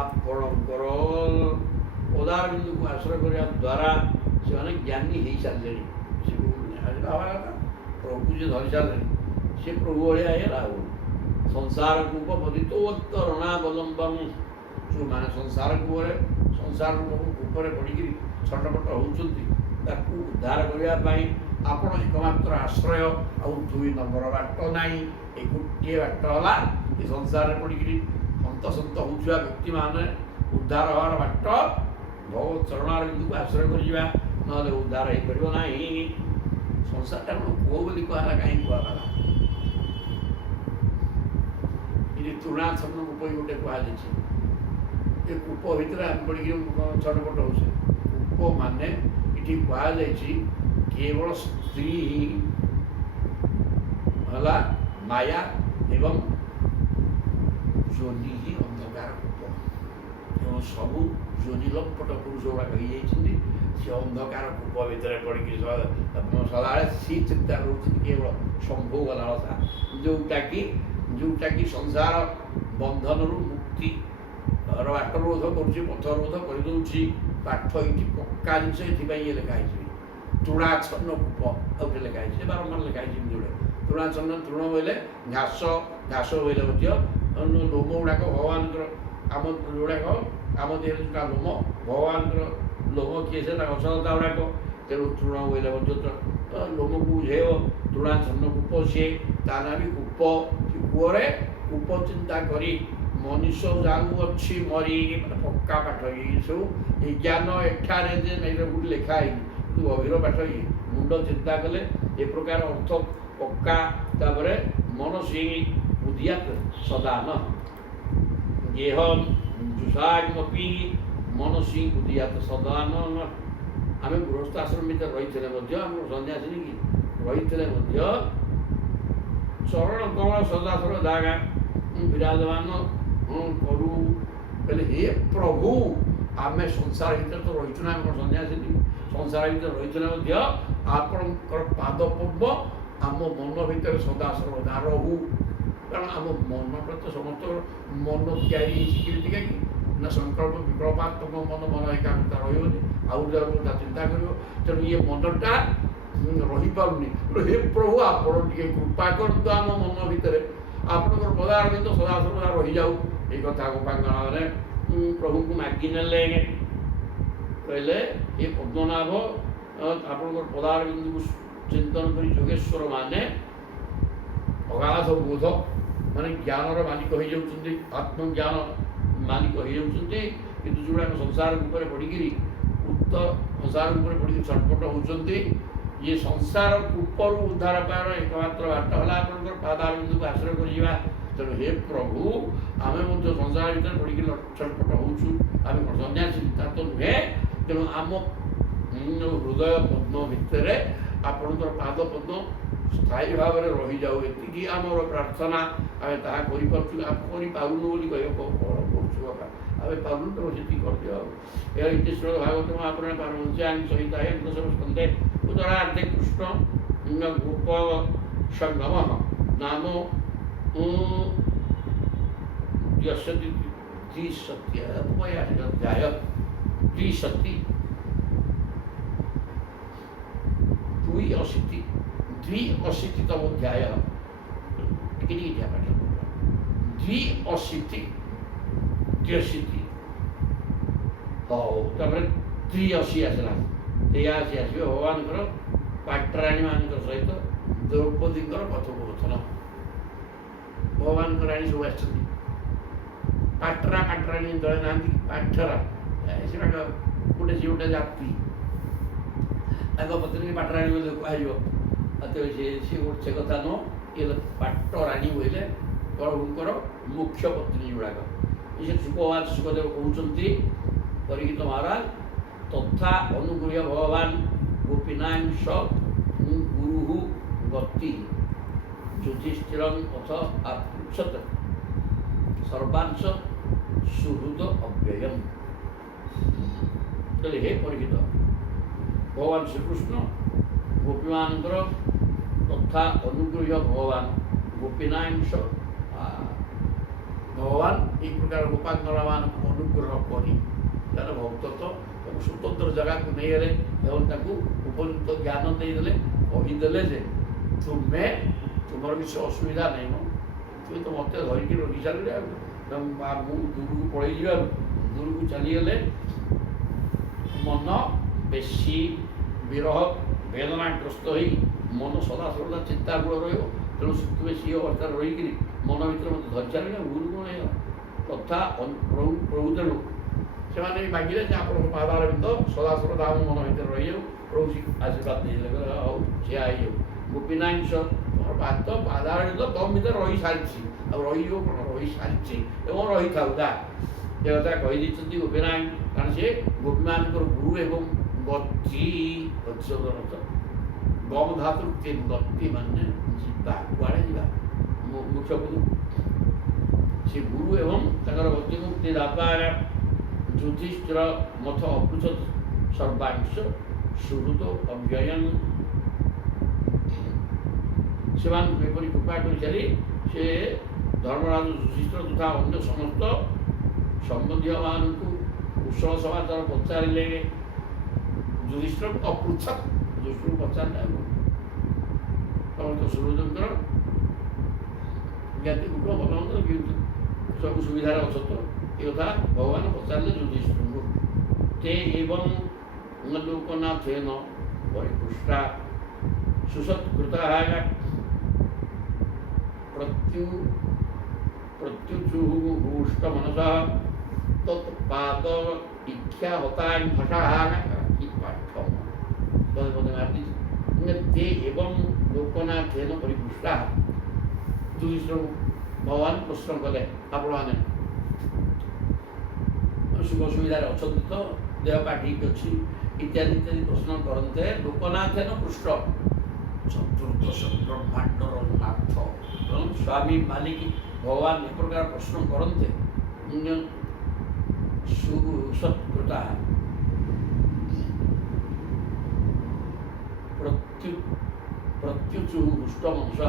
ଆପଣଙ୍କର ପଦାରବିନ୍ଦୁକୁ ଆଶ୍ରୟ କରିବା ଦ୍ୱାରା ସେମାନେ ଜ୍ଞାନୀ ହେଇସାରିଲେଣି। ସେ ହେବା କଥା ପ୍ରଭୁକୁ ଯିଏ ଧରି ସାରିଲେଣି ସେ ପ୍ରଭୁ ଭଳିଆ ହେଇଗଲା। ଆଉ ସଂସାର କୂପପତିତୋତ୍ତରଣାବଲମ୍ବଂ, ଯେଉଁମାନେ ସଂସାର ଉପରେ ପଡ଼ିକିରି ଛଟପଟ ହେଉଛନ୍ତି, ତାକୁ ଉଦ୍ଧାର କରିବା ପାଇଁ ଆପଣ ଏକମାତ୍ର ଆଶ୍ରୟ, ଆଉ ଦୁଇ ନମ୍ବର ବାଟ ନାହିଁ। ଏ ଗୋଟିଏ ବାଟ ହେଲା ଏ ସଂସାରରେ ପଡ଼ିକିରି ହନ୍ତସନ୍ତ ହେଉଥିବା ବ୍ୟକ୍ତିମାନେ ଉଦ୍ଧାର ହେବାର ବାଟ ଭଗବତ ଚରଣାରବିନ୍ଦୁକୁ ଆଶ୍ରୟ କରିଯିବା, ନହେଲେ ଉଦ୍ଧାର ହେଇପାରିବ ନାହିଁ। ସଂସାରଟା କ'ଣ କୂଅ ବୋଲି କୁହାହେଲା, କାହିଁକି କୁହାଗଲା? ଏଠି ତୃଣାଚ୍ଛନ୍ନ କୂପ ଗୋଟେ କୁହାଯାଇଛି। ଏ କୂପ ଭିତରେ ଆମେ ପଡ଼ିକିରି ଛଟପଟ ହେଉଛେ। କୂପ ମାନେ ଏଠି କୁହାଯାଇଛି କେବଳ ସ୍ତ୍ରୀ ହେଲା ମାୟା ଏବଂ ଯୋନି ହିଁ ଅନ୍ଧକାର କୂପ। ଏବଂ ସବୁ ଯୋନି ଲମ୍ପଟ ପୁରୁଷ ଗୁଡ଼ାକ ହେଇଯାଇଛନ୍ତି। ସେ ଅନ୍ଧକାର କୂପ ଭିତରେ ପଡ଼ିକି ସଦାବେଳେ ସେ ଚିନ୍ତା ରହୁଛନ୍ତି କେବଳ ସମ୍ଭୋଗ ଲାଳସା, ଯେଉଁଟାକି ସଂସାର ବନ୍ଧନରୁ ମୁକ୍ତିର ବାଟ ରୋଧ କରୁଛି, ପଥ ରୋଧ କରିଦେଉଛି। ପାଠ ଏଇଠି ପକ୍କା ଜିନିଷ ଏଥିପାଇଁ ଇଏ ଲେଖା ହେଇଛି। ତୃଣାଚ୍ଛନ୍ନ କୂପ ଆଉ ଗୋଟେ ଲେଖା ହେଇଛି, ବାରମ୍ବାର ଲେଖା ହେଇଛି ଏମିତି ଗୋଟେ। ତୃଣାଚ୍ଛନ୍ନ, ତୃଣ ବୋଇଲେ ଘାସ, ଘାସ ବୋଇଲେ ମଧ୍ୟ ଲୋମ ଗୁଡ଼ାକ ଭଗବାନଙ୍କର ଆମ ଯୋଉଗୁଡ଼ାକ ଆମ ଦେହରେ ଯେଉଁଟା ଲୋମ, ଭଗବାନଙ୍କର ଲୋମ କିଏ ସେ ଗଛଲତା ଗୁଡ଼ାକ। ତେଣୁ ତୃଣ ବୋଇଲେ ମଧ୍ୟ ଲୋମକୁ ବୁଝେଇବ। ତୃଣାଚ୍ଛନ୍ନ କୂପ ସିଏ, ତା ନାଁ ବି କୂପ। ସେ କୂଅରେ କୂପ ଚିନ୍ତା କରି ମଣିଷ ଯାଉଅଛି ମରି ମାନେ ପକ୍କା ପାଠ ଇଏ ସବୁ ଏ ଜ୍ଞାନ ଏଠାରେ ଯେ କୋଉଠି ଲେଖା ହେଇନି କିନ୍ତୁ ଗଭୀର ପାଠ ଇଏ ମୁଣ୍ଡ ଚିନ୍ତା କଲେ ଏ ପ୍ରକାର ଅର୍ଥ ପକ୍କା। ତାପରେ ମନସି ବୁଦ୍ଧିଆତ ସଦାନ ଗେହ ଜୁଷାମପି ମନସି ବୁଦ୍ଧିଆତ ସଦାନ। ଆମେ ଗୃହସ୍ଥ ଆଶ୍ରମ ଭିତରେ ରହିଥିଲେ ମଧ୍ୟ ଆମର ସନ୍ନ୍ୟାସିନୀ କି ରହିଥିଲେ ମଧ୍ୟ ଚରଣ କମଳ ସଦାସର ଜାଗା ବିରାଜମାନ କରୁ କହିଲେ ହେ ପ୍ରଭୁ ଆମେ ସଂସାର ଭିତରେ ତ ରହିଛୁ ନା ଆମେ କ'ଣ ସନ୍ନ୍ୟାସିନୀ ସଂସାର ଭିତରେ ରହିଥିଲେ ମଧ୍ୟ ଆପଣଙ୍କର ପାଦ ପଦ୍ମ ଆମ ମନ ଭିତରେ ସଦା ସର୍ବଦା ରହୁ। କାରଣ ଆମ ମନଟା ତ ସମସ୍ତଙ୍କର ମନ ତିଆରି ହେଇଛି କେମିତି କାହିଁକି ନା ସଂକଳ୍ପ ବିକଳ୍ପାତ୍ମକ ମନ ଏକାଗ୍ରତା ରହିବନି ଆଉ ତା ଚିନ୍ତା କରିବ। ତେଣୁ ଇଏ ମନଟା ରହିପାରୁନି। ହେ ପ୍ରଭୁ ଆପଣ ଟିକେ କୃପା କରନ୍ତୁ ଆମ ମନ ଭିତରେ ଆପଣଙ୍କର ପଦାରବିନ୍ଦ ସଦାସର୍ବଦା ରହିଯାଉ। ଏଇ କଥା ଗୋପାଙ୍ଗନରେ ପ୍ରଭୁଙ୍କୁ ମାଗି ନେଲେ କହିଲେ ଏ ପଦ୍ମନାଭ ଆପଣଙ୍କର ପଦାରବିନ୍ଦୁକୁ ଚିନ୍ତନ କରି ଯୋଗେଶ୍ୱର ମାନେ ଅଗାଧ ବୋଧ ମାନେ ଜ୍ଞାନର ମାଲିକ ହେଇଯାଉଛନ୍ତି ଆତ୍ମଜ୍ଞାନ ମାଲିକ ହେଇଯାଉଛନ୍ତି। କିନ୍ତୁ ଯେଉଁଗୁଡ଼ାକ ସଂସାର ଉପରେ ପଡ଼ିକିରି ଉକ୍ତ ସଂସାର ଉପରେ ପଡ଼ିକି ଛଟପଟ ହେଉଛନ୍ତି ଇଏ ସଂସାର କୂପରୁ ଉଦ୍ଧାର ପାଇବାର ଏକମାତ୍ର ବାଟ ହେଲା ଆପଣଙ୍କର ପାଦାରବିନ୍ଦୁକୁ ଆଶ୍ରୟ କରିଯିବା। ତେଣୁ ହେ ପ୍ରଭୁ ଆମେ ମଧ୍ୟ ସଂସାର ଭିତରେ ପଡ଼ିକି ଛଟପଟ ହେଉଛୁ ଆମେ କ'ଣ ସନ୍ନ୍ୟାସୀ ତା ତ ନୁହେଁ। ତେଣୁ ଆମ ହୃଦୟ ପଦ୍ମ ଭିତରେ ଆପଣଙ୍କର ପାଦ ପଦ୍ମ ସ୍ଥାୟୀ ଭାବରେ ରହିଯାଉ ଏତିକି ଆମର ପ୍ରାର୍ଥନା। ଆମେ ତାହା କରିପାରୁଛୁ କରିପାରୁନୁ ବୋଲି କହିବାକୁ ପଡ଼ୁଛୁ ବାପା ଆମେ ପାରୁନୁ ତେଣୁ ସେତିକି କରିଦିଅ। ଆଉ ଏହା ଇତିଶ୍ଵର ଭାଗବତ ମହାପୁରାଣ ପାରମହଂସ୍ୟାଂ ସହିତ ସ୍କନ୍ଧେ ଉତ୍ତରାର୍ଦ୍ଧେ କୃଷ୍ଣ ଗୋପ ସଙ୍ଗମ ନାମ द्विशत्यध्याय द्विअशीतितम अध्याय द्विअशीति हौ तापर 83 आसला 83 आसवे भगवान पाटराणी मान सहित द्रौपदी कथोपकथन भगवान राणी सब आस पाटराणी दले ना पाठरा से गोटे सी गोटे जाति पत्नी पाटराणी कह से कथा नुह ये पाटराणी बोले प्रभुंर मुख्य पत्नी गुड़ाक ये सुखदेव कहते परीक्षित महाराज तथा अनुग्रह भगवान गोपीनांश गुरु गति युधिष्ठिर अथ अपृच्छत सर्वांश सुहृद अव्ययम। हे परीक्षित भगवान श्रीकृष्ण गोपीमान तथा अनुग्रह भगवान गोपीनांश भगवान एक प्रकार गोपांगना मान अनुग्रह करी तार भक्त तो स्वतंत्र जगह को नहीं गले उपयुक्त ज्ञान देदेले कहीदेले जे तुम्हें तुमर किसी असुविधा नहीं नो तुम तो मत धरिकी रखी सारे दूर को पड़े दूर को चलीगले मन बेसी विरह वेदनाग्रस्त हो मन सदा सर्वदा चिंताकूल रो तेणु सी अवस्था रहीकि मन भर मत धरी सारे भूल कौन तथा प्रभु तेणु से मांगे आप पादारविंद सदा सर्वदा आम मन भर रही प्रभु आशीर्वाद नहीं सी आई गोपीनांश तुम बात पादारविंद तुम भर रही सारी रही कौन रही सारी रही था ये कथा कही गोपीना कारण से गोपी मान गुरु एवं गति गम धातु गति माने जीवा कुआड़े जीवा मुख्य गुरु से गुरु एवं गति मुक्ति दाता युधिष्ठिर मथ अपृच्छत सर्वांश सुहृद अव्ययन से कृपा कर सारी से धर्मराज युधिष्ठिर तथा अन्य समस्त संबंधी मान कुशल समाचार पचारे युधिष्ठिर अपृच्छत युधिष्ठिर पचारे समस्त सुहृदर ज्ञाति कुटुंब भलमंद सब सुविधार अछ तो ये कथा भगवान पचारे युधिष्ठिर ते एवं लोकनाथेन परिपुष्टा सुसत्कृता प्रत्युचुहुष्ट मनसः तत्पाद इच्छा होता की पाठम ते एवं लोकनाथेन परिपुष्टा युधिष्ठिर भगवान प्रश्न कले आपण सुख सुविधार अच्छा तो देह पा ठीक अच्छी इत्यादि इत्यादि प्रश्न करते लोकनाथेन पृष्ठ चतुर्दश ब्रह्मांडर नाथ स्वामी मालिक भगवान ए प्रकार प्रश्न करते सुसत्कृता प्रत्युचु हृष्टवंश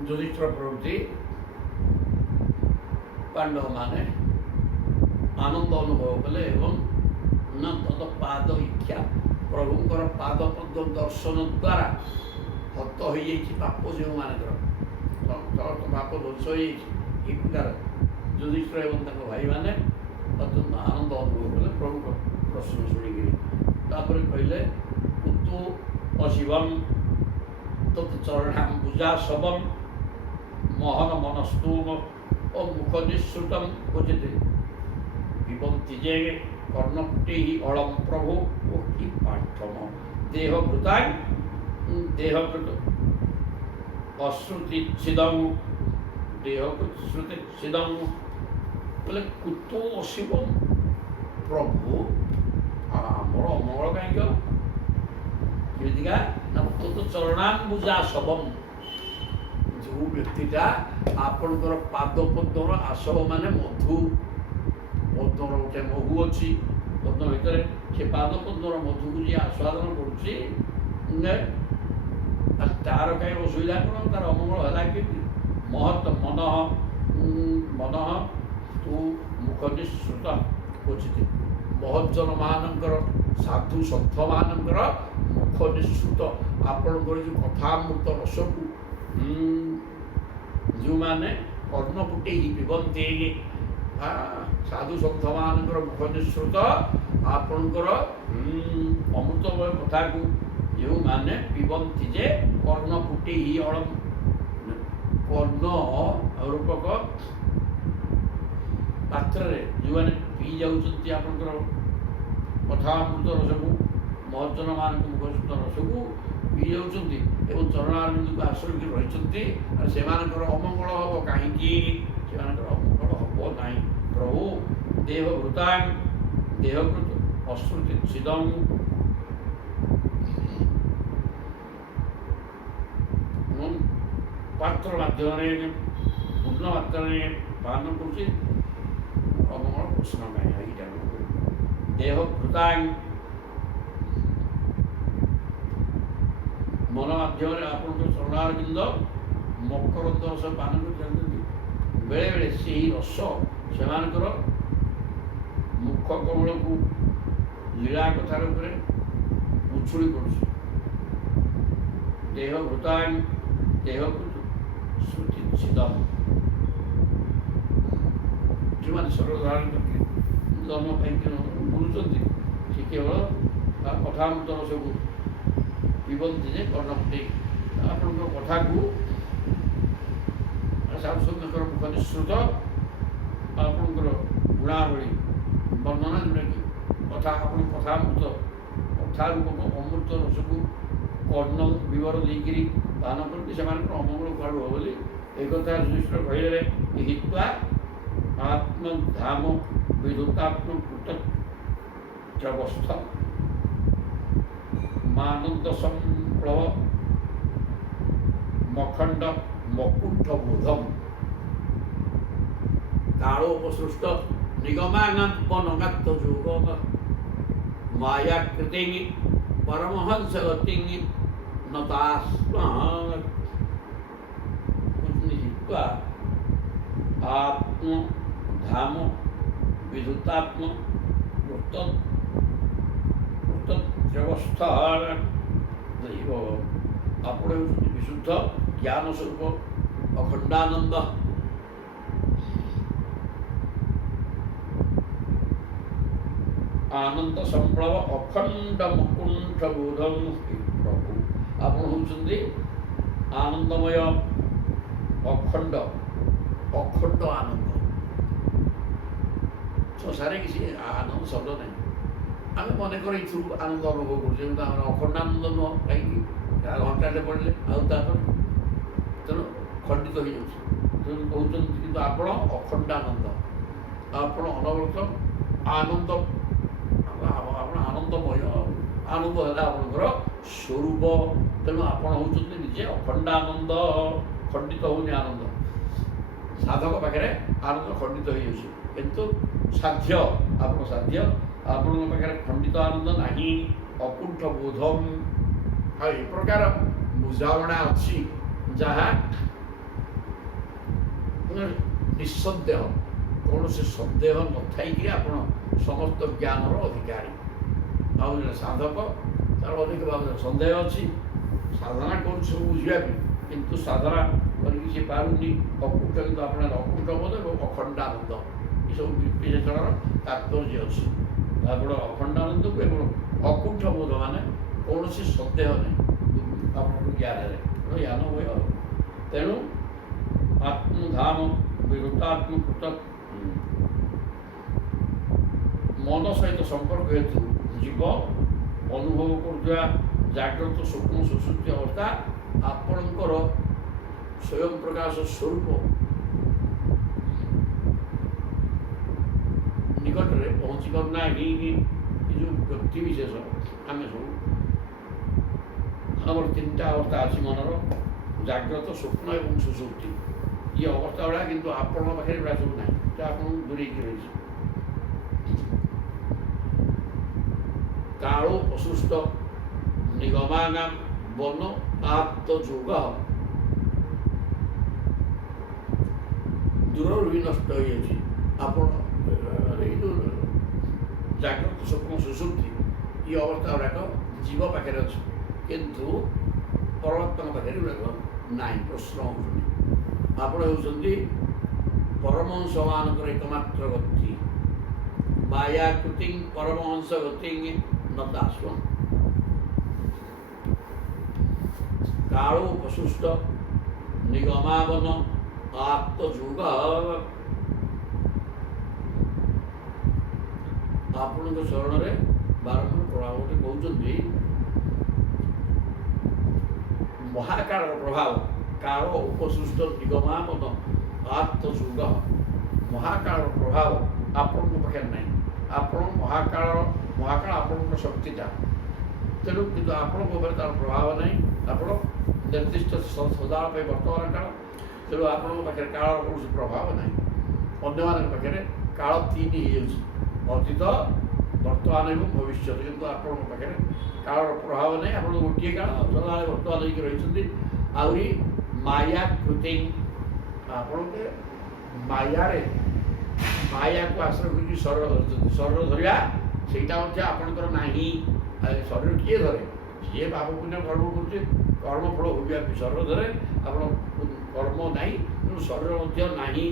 युधिष्ठिर प्रवृत्ति पांडव माने आनंद अनुभव कले एवं न तद पाद इच्छा प्रभुंकर पाद पद दर्शन द्वारा हत हो पाप जो मानकर पाप ध्वंस हो प्रकार युधिष्ठिर एवं भाई मैंने अत्यंत आनंद अनुभव कले प्रभु प्रश्न शुणिकी कहले कुतु अशिवम तत्चरणाम्बुजा शवम महन मनस्तूम और मुख निःसृतम क्वचित पिबन्ति जे कर्णपुटे अलम प्रभु ओ कि पाठम देहभृताय देहकृत अश्रुतिच्छिदं देहकृतश्रुतिच्छिदं बोले कुतो अशिवम प्रभु आमर अमंगल कहीं केमिका ना तो चरणाम्बुजा शवम जो व्यक्तिटा आपणकर पाद पद्मर आसव माने मधु पद्मर गोटे महु अच्छी पद्म भितर से पाद पद्मर मधु को जी आस्वादन करुच्ची तार कहीं असुविधा कौन तार अमंगल है कि महत मन मन तू मुख निःसृत क्वचित महज्जन मानकर साधु सन्थ मानकर मुख निःसृत आपणकर जो कथामृत रस को जो मैंने कर्ण फुटे पिबंती साधु सन्थ मानकर मुख निःसृत आपणकर अमृतमय कथा को जो मैंने पिबंती जे कर्ण फुटे अलम कर्ण रूपक पात्र जो मैंने पी जाऊँच आपणकर कथामृत रस को महज्जन मान मुखस्थ रस को पी जाऊँच एवं चरणारविंद को आश्रय रही से अमंगल हम कहीं अमंगल हम ना प्रभु देहभृता देहकृत अश्रुतिच्छिदं पात्र माध्यम पूर्ण मात्रा पालन कर अमंगल प्रश्न नहीं देहभृता मन माध्यम आप चरणारविंद मकर रस पान कर बेले बेले से रस से मुख कमल को लीला कथार उछुड़ी पड़ देहभृता देहकृत श्रुतिच्छिदं जो मैंने सर्वधारण करके जन्म बुलूँ सी केवल कथामृत रस को पिबंती जे कर्णफुटे आपण कथा को साधुसंतर मुख निःसृत आपणकर गुणावली वर्णना जोटा कि कथा आप कथामृत कथा रूपक अमृत रस को कर्ण विवर देकर दान करके से अमंगल कुआड़ हो बोली एक कथा युधिष्ठिर कहले हित्वा आत्मधाम विधुतात्म कृतवस्थ मानंद संप्लव मखंड मकुंठ बोधम कालोपसृष्ट निगमानत्मनगात्त जोग मायाकृति परमहंस गति नतास्म आत्म धाम विधुतात्म जवस्था आप विशुद्ध ज्ञान स्वरूप अखंडानंद आनंद संप्लव अखंड मुकुंठ बोधम प्रभु आप आनंदमय अखंड ଅଖଣ୍ଡ ଆନନ୍ଦ। ସଂସାରରେ କିଛି ଆନନ୍ଦ ଶବ୍ଦ ନାହିଁ। ଆମେ ମନେକର ଏଇଥିରୁ ଆନନ୍ଦ ଅନୁଭବ କରୁଛୁ, କିନ୍ତୁ ଆମର ଅଖଣ୍ଡ ଆନନ୍ଦ ନୁହଁ। କାହିଁକି? ଘଣ୍ଟାଟେ ପଡ଼ିଲେ ଆଉ ତାପରେ ତେଣୁ ଖଣ୍ଡିତ ହେଇଯାଉଛି। ତେଣୁ କହୁଛନ୍ତି କିନ୍ତୁ ଆପଣ ଅଖଣ୍ଡ ଆନନ୍ଦ, ଆପଣ ଅନବରତ ଆନନ୍ଦ, ଆପଣ ଆନନ୍ଦମୟ, ଆନନ୍ଦ ହେଲା ଆପଣଙ୍କର ସ୍ୱରୂପ। ତେଣୁ ଆପଣ ହେଉଛନ୍ତି ନିଜେ ଅଖଣ୍ଡ ଆନନ୍ଦ, ଖଣ୍ଡିତ ହେଉନି ଆନନ୍ଦ। ସାଧକ ପାଖରେ ଆନନ୍ଦ ଖଣ୍ଡିତ ହେଇଯାଉଛି, କିନ୍ତୁ ସାଧ୍ୟ, ଆପଣ ସାଧ୍ୟ, ଆପଣଙ୍କ ପାଖରେ ଖଣ୍ଡିତ ଆନନ୍ଦ ନାହିଁ। ଅକୁଣ୍ଠ ବୋଧମ୍, ଆଉ ଏ ପ୍ରକାର ବୁଝାମଣା ଅଛି ଯାହା ନିଃସନ୍ଦେହ, କୌଣସି ସନ୍ଦେହ ନଥାଇକି ଆପଣ ସମସ୍ତ ଜ୍ଞାନର ଅଧିକାରୀ। ଆଉ ଜଣେ ସାଧକ ତାର ଅନେକ ଭାବରେ ସନ୍ଦେହ ଅଛି, ସାଧନା କରୁଛି ସବୁ ବୁଝିବା ପାଇଁ, କିନ୍ତୁ ସାଧନା କରିକି ସେ ପାରୁନି। ଅକୁଣ୍ଠ, କିନ୍ତୁ ଆପଣଙ୍କର ଅକୁଣ୍ଠ ବୋଧ ଏବଂ ଅଖଣ୍ଡ ଆନନ୍ଦ ଏସବୁ ବିଶେଷଣର ତାତ୍ପର୍ଯ୍ୟ ଅଛି। ଆପଣ ଅଖଣ୍ଡ ଆନନ୍ଦକୁ ଏବଂ ଅକୁଣ୍ଠ ବୋଧ ମାନେ କୌଣସି ସନ୍ଦେହ ନାହିଁ ଆପଣଙ୍କ ଜ୍ଞାନରେ, ଜ୍ଞାନମୟ। ତେଣୁ ଆତ୍ମଧାମ ବିରୁଦ୍ଧାତ୍ମକୃତ ମନ ସହିତ ସମ୍ପର୍କ ହେତୁ ଜୀବ ଅନୁଭବ କରୁଥିବା ଜାଗ୍ରତ ସ୍ୱପ୍ନ ସୁଷୁପ୍ତି ଅବସ୍ଥା ଆପଣଙ୍କର ସ୍ୱୟଂ ପ୍ରକାଶ ସ୍ୱରୂପ ନିକଟରେ ପହଞ୍ଚି ପାରୁନାହିଁ। ଏ ଯେଉଁ ବ୍ୟକ୍ତି ବିଶେଷ, ଆମେ ସବୁ ଆମର ତିନିଟା ଅବସ୍ଥା ଅଛି ମନର, ଜାଗ୍ରତ, ସ୍ୱପ୍ନ ଏବଂ ସୁଷୁପ୍ତି। ଇଏ ଅବସ୍ଥା ଗୁଡ଼ା କିନ୍ତୁ ଆପଣଙ୍କ ପାଖରେ ଏଗୁଡ଼ା ସବୁ ନାହିଁ, ତ ଆପଣଙ୍କୁ ଦୂରେଇକି ରହିଛି। କାଳୋ ପ୍ରସୃଷ୍ଟ ନିଗମାନାମ ବନ ଆତ୍ମଯୋଗ ଦୂରରୁ ବି ନଷ୍ଟ ହୋଇଯାଇଛି। ଆପଣ ଏଇ ଯେଉଁ ଜାଗ୍ରତ ସ୍ୱପ୍ନ ସୁଷୁପ୍ତି ଏ ଅବସ୍ଥା ଗୁଡ଼ାକ ଜୀବ ପାଖରେ ଅଛି, କିନ୍ତୁ ପରମାତ୍ମାଙ୍କ ପାଖରେ ଗୁଡ଼ାକ ନାହିଁ। ପ୍ରଶ୍ନ ହେଉଛନ୍ତି ଆପଣ ହେଉଛନ୍ତି ପରମହଂସମାନଙ୍କର ଏକମାତ୍ର ଗତି, ମାୟାକୃତି ପରମହଂସ ଗତି ନଦାସ୍ୱ। କାଳୋ ପ୍ରସୃଷ୍ଟ ନିଗମାବନ ଆତ୍ମଯୋଗ ଆପଣଙ୍କ ଚରଣରେ ବାରମ୍ବାର ପ୍ରଭାବ ଗୋଟେ କହୁଛନ୍ତି। ମହାକାଳର ପ୍ରଭାବ, କାଳ ଉପସୃଷ୍ଟ ନିଗମାବନ ଆତ୍ମଯୋଗ, ମହାକାଳର ପ୍ରଭାବ ଆପଣଙ୍କ ପାଖରେ ନାହିଁ। ଆପଣ ମହାକାଳ ଆପଣଙ୍କ ଶକ୍ତିଟା, ତେଣୁ କିନ୍ତୁ ଆପଣଙ୍କ ଉପରେ ତା'ର ପ୍ରଭାବ ନାହିଁ। ଆପଣ ନିର୍ଦ୍ଦିଷ୍ଟ ସଦାଳ ପାଇଁ ବର୍ତ୍ତମାନ କାଳ, ତେଣୁ ଆପଣଙ୍କ ପାଖରେ କାଳର କୌଣସି ପ୍ରଭାବ ନାହିଁ। ଅନ୍ୟମାନଙ୍କ ପାଖରେ କାଳ ତିନି ହେଇଯାଉଛି, ଅତୀତ, ବର୍ତ୍ତମାନ ଏବଂ ଭବିଷ୍ୟତ, କିନ୍ତୁ ଆପଣଙ୍କ ପାଖରେ କାଳର ପ୍ରଭାବ ନାହିଁ। ଆପଣ ଗୋଟିଏ କାଳ ସଦାବେଳେ ବର୍ତ୍ତମାନ ହେଇକି ରହିଛନ୍ତି। ଆହୁରି ମାୟାକୃତି, ଆପଣଙ୍କ ମାୟାରେ, ମାୟାକୁ ଆଶ୍ରୟ କରିକି ଶରୀର ଧରିଛନ୍ତି। ଶରୀର ଧରିବା ସେଇଟା ମଧ୍ୟ ଆପଣଙ୍କର ନାହିଁ। ଶରୀର କିଏ ଧରେ? ଯିଏ ପାପ ପୁଣ୍ୟ କର୍ମ କରୁଛି, କର୍ମଫଳ ଭୋଗିବା ପାଇଁ ଶରୀର ଧରେ। ଆପଣ କର୍ମ ନାହିଁ, ତେଣୁ ଶରୀର ମଧ୍ୟ ନାହିଁ।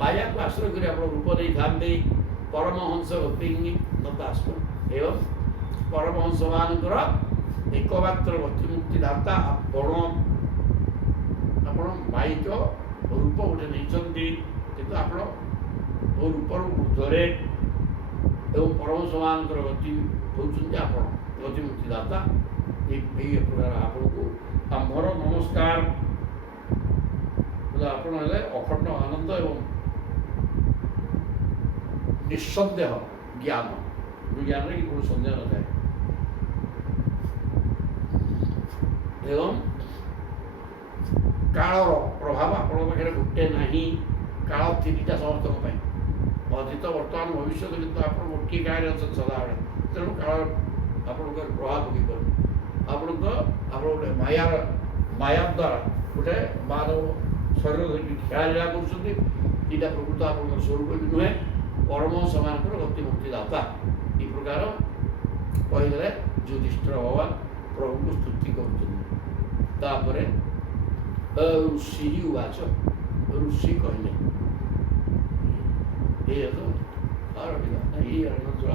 ମାୟାକୁ ଆଶ୍ରୟ କରି ଆପଣ ରୂପ ଦେଇଥାନ୍ତି। ପରମହଂସ ଗତି ନଦାସ୍ୱ, ଏବଂ ପରମହଂସମାନଙ୍କର ଏକମାତ୍ର ଗତି ମୁକ୍ତି ଦାତା ଆପଣ ମାଇକ ରୂପ ଗୋଟେ ନେଇଛନ୍ତି, କିନ୍ତୁ ଆପଣ ରୂପରୁ ଊର୍ଦ୍ଧ୍ୱରେ, ଏବଂ ପରମହଂସମାନଙ୍କର ଗତି ହେଉଛନ୍ତି ଆପଣ ଗତି ମୁକ୍ତି ଦାତା। ଏହି ପ୍ରକାର ଆପଣଙ୍କୁ ଆମ୍ଭର ନମସ୍କାର। ଆପଣ ହେଲେ ଅଖଣ୍ଡ ଆନନ୍ଦ ଏବଂ ନିଃସନ୍ଦେହ ଜ୍ଞାନ, ଯେଉଁ ଜ୍ଞାନରେ କି କୌଣସି ସନ୍ଦେହ ନଥାଏ। ଏବଂ କାଳର ପ୍ରଭାବ ଆପଣଙ୍କ ପାଖରେ ଗୋଟେ ନାହିଁ। କାଳ ତିନିଟା ସମସ୍ତଙ୍କ ପାଇଁ, ଅତୀତ, ବର୍ତ୍ତମାନ, ଭବିଷ୍ୟତ, କିନ୍ତୁ ଆପଣ ଗୋଟିଏ କାଳରେ ଅଛନ୍ତି ସଦାବେଳେ। ତେଣୁ କାଳ ଆପଣଙ୍କ ପ୍ରଭାବ ପକାଇପାରୁନି। ଆପଣ ଗୋଟେ ମାୟା ଦ୍ୱାରା ଗୋଟେ ମାନବ ଶରୀର ଧରିକି ଖେଳାଳିଆ କରୁଛନ୍ତି। ଏଇଟା ପ୍ରକୃତ ଆପଣଙ୍କର ସ୍ୱରୂପ ବି ନୁହେଁ। ପରମହଂସମାନଙ୍କର ଗତି ମୁକ୍ତି ଦାତା, ଏ ପ୍ରକାର କହିଦେଲେ ଯୁଧିଷ୍ଠିର ଭଗବାନ ପ୍ରଭୁଙ୍କୁ ସ୍ତୁତି କରୁଛନ୍ତି। ତାପରେ ଋଷି ଉବାଚ, ଋଷି କହିଲେ, ଏଇ ରଖିବା ଏଇ ରଖିବା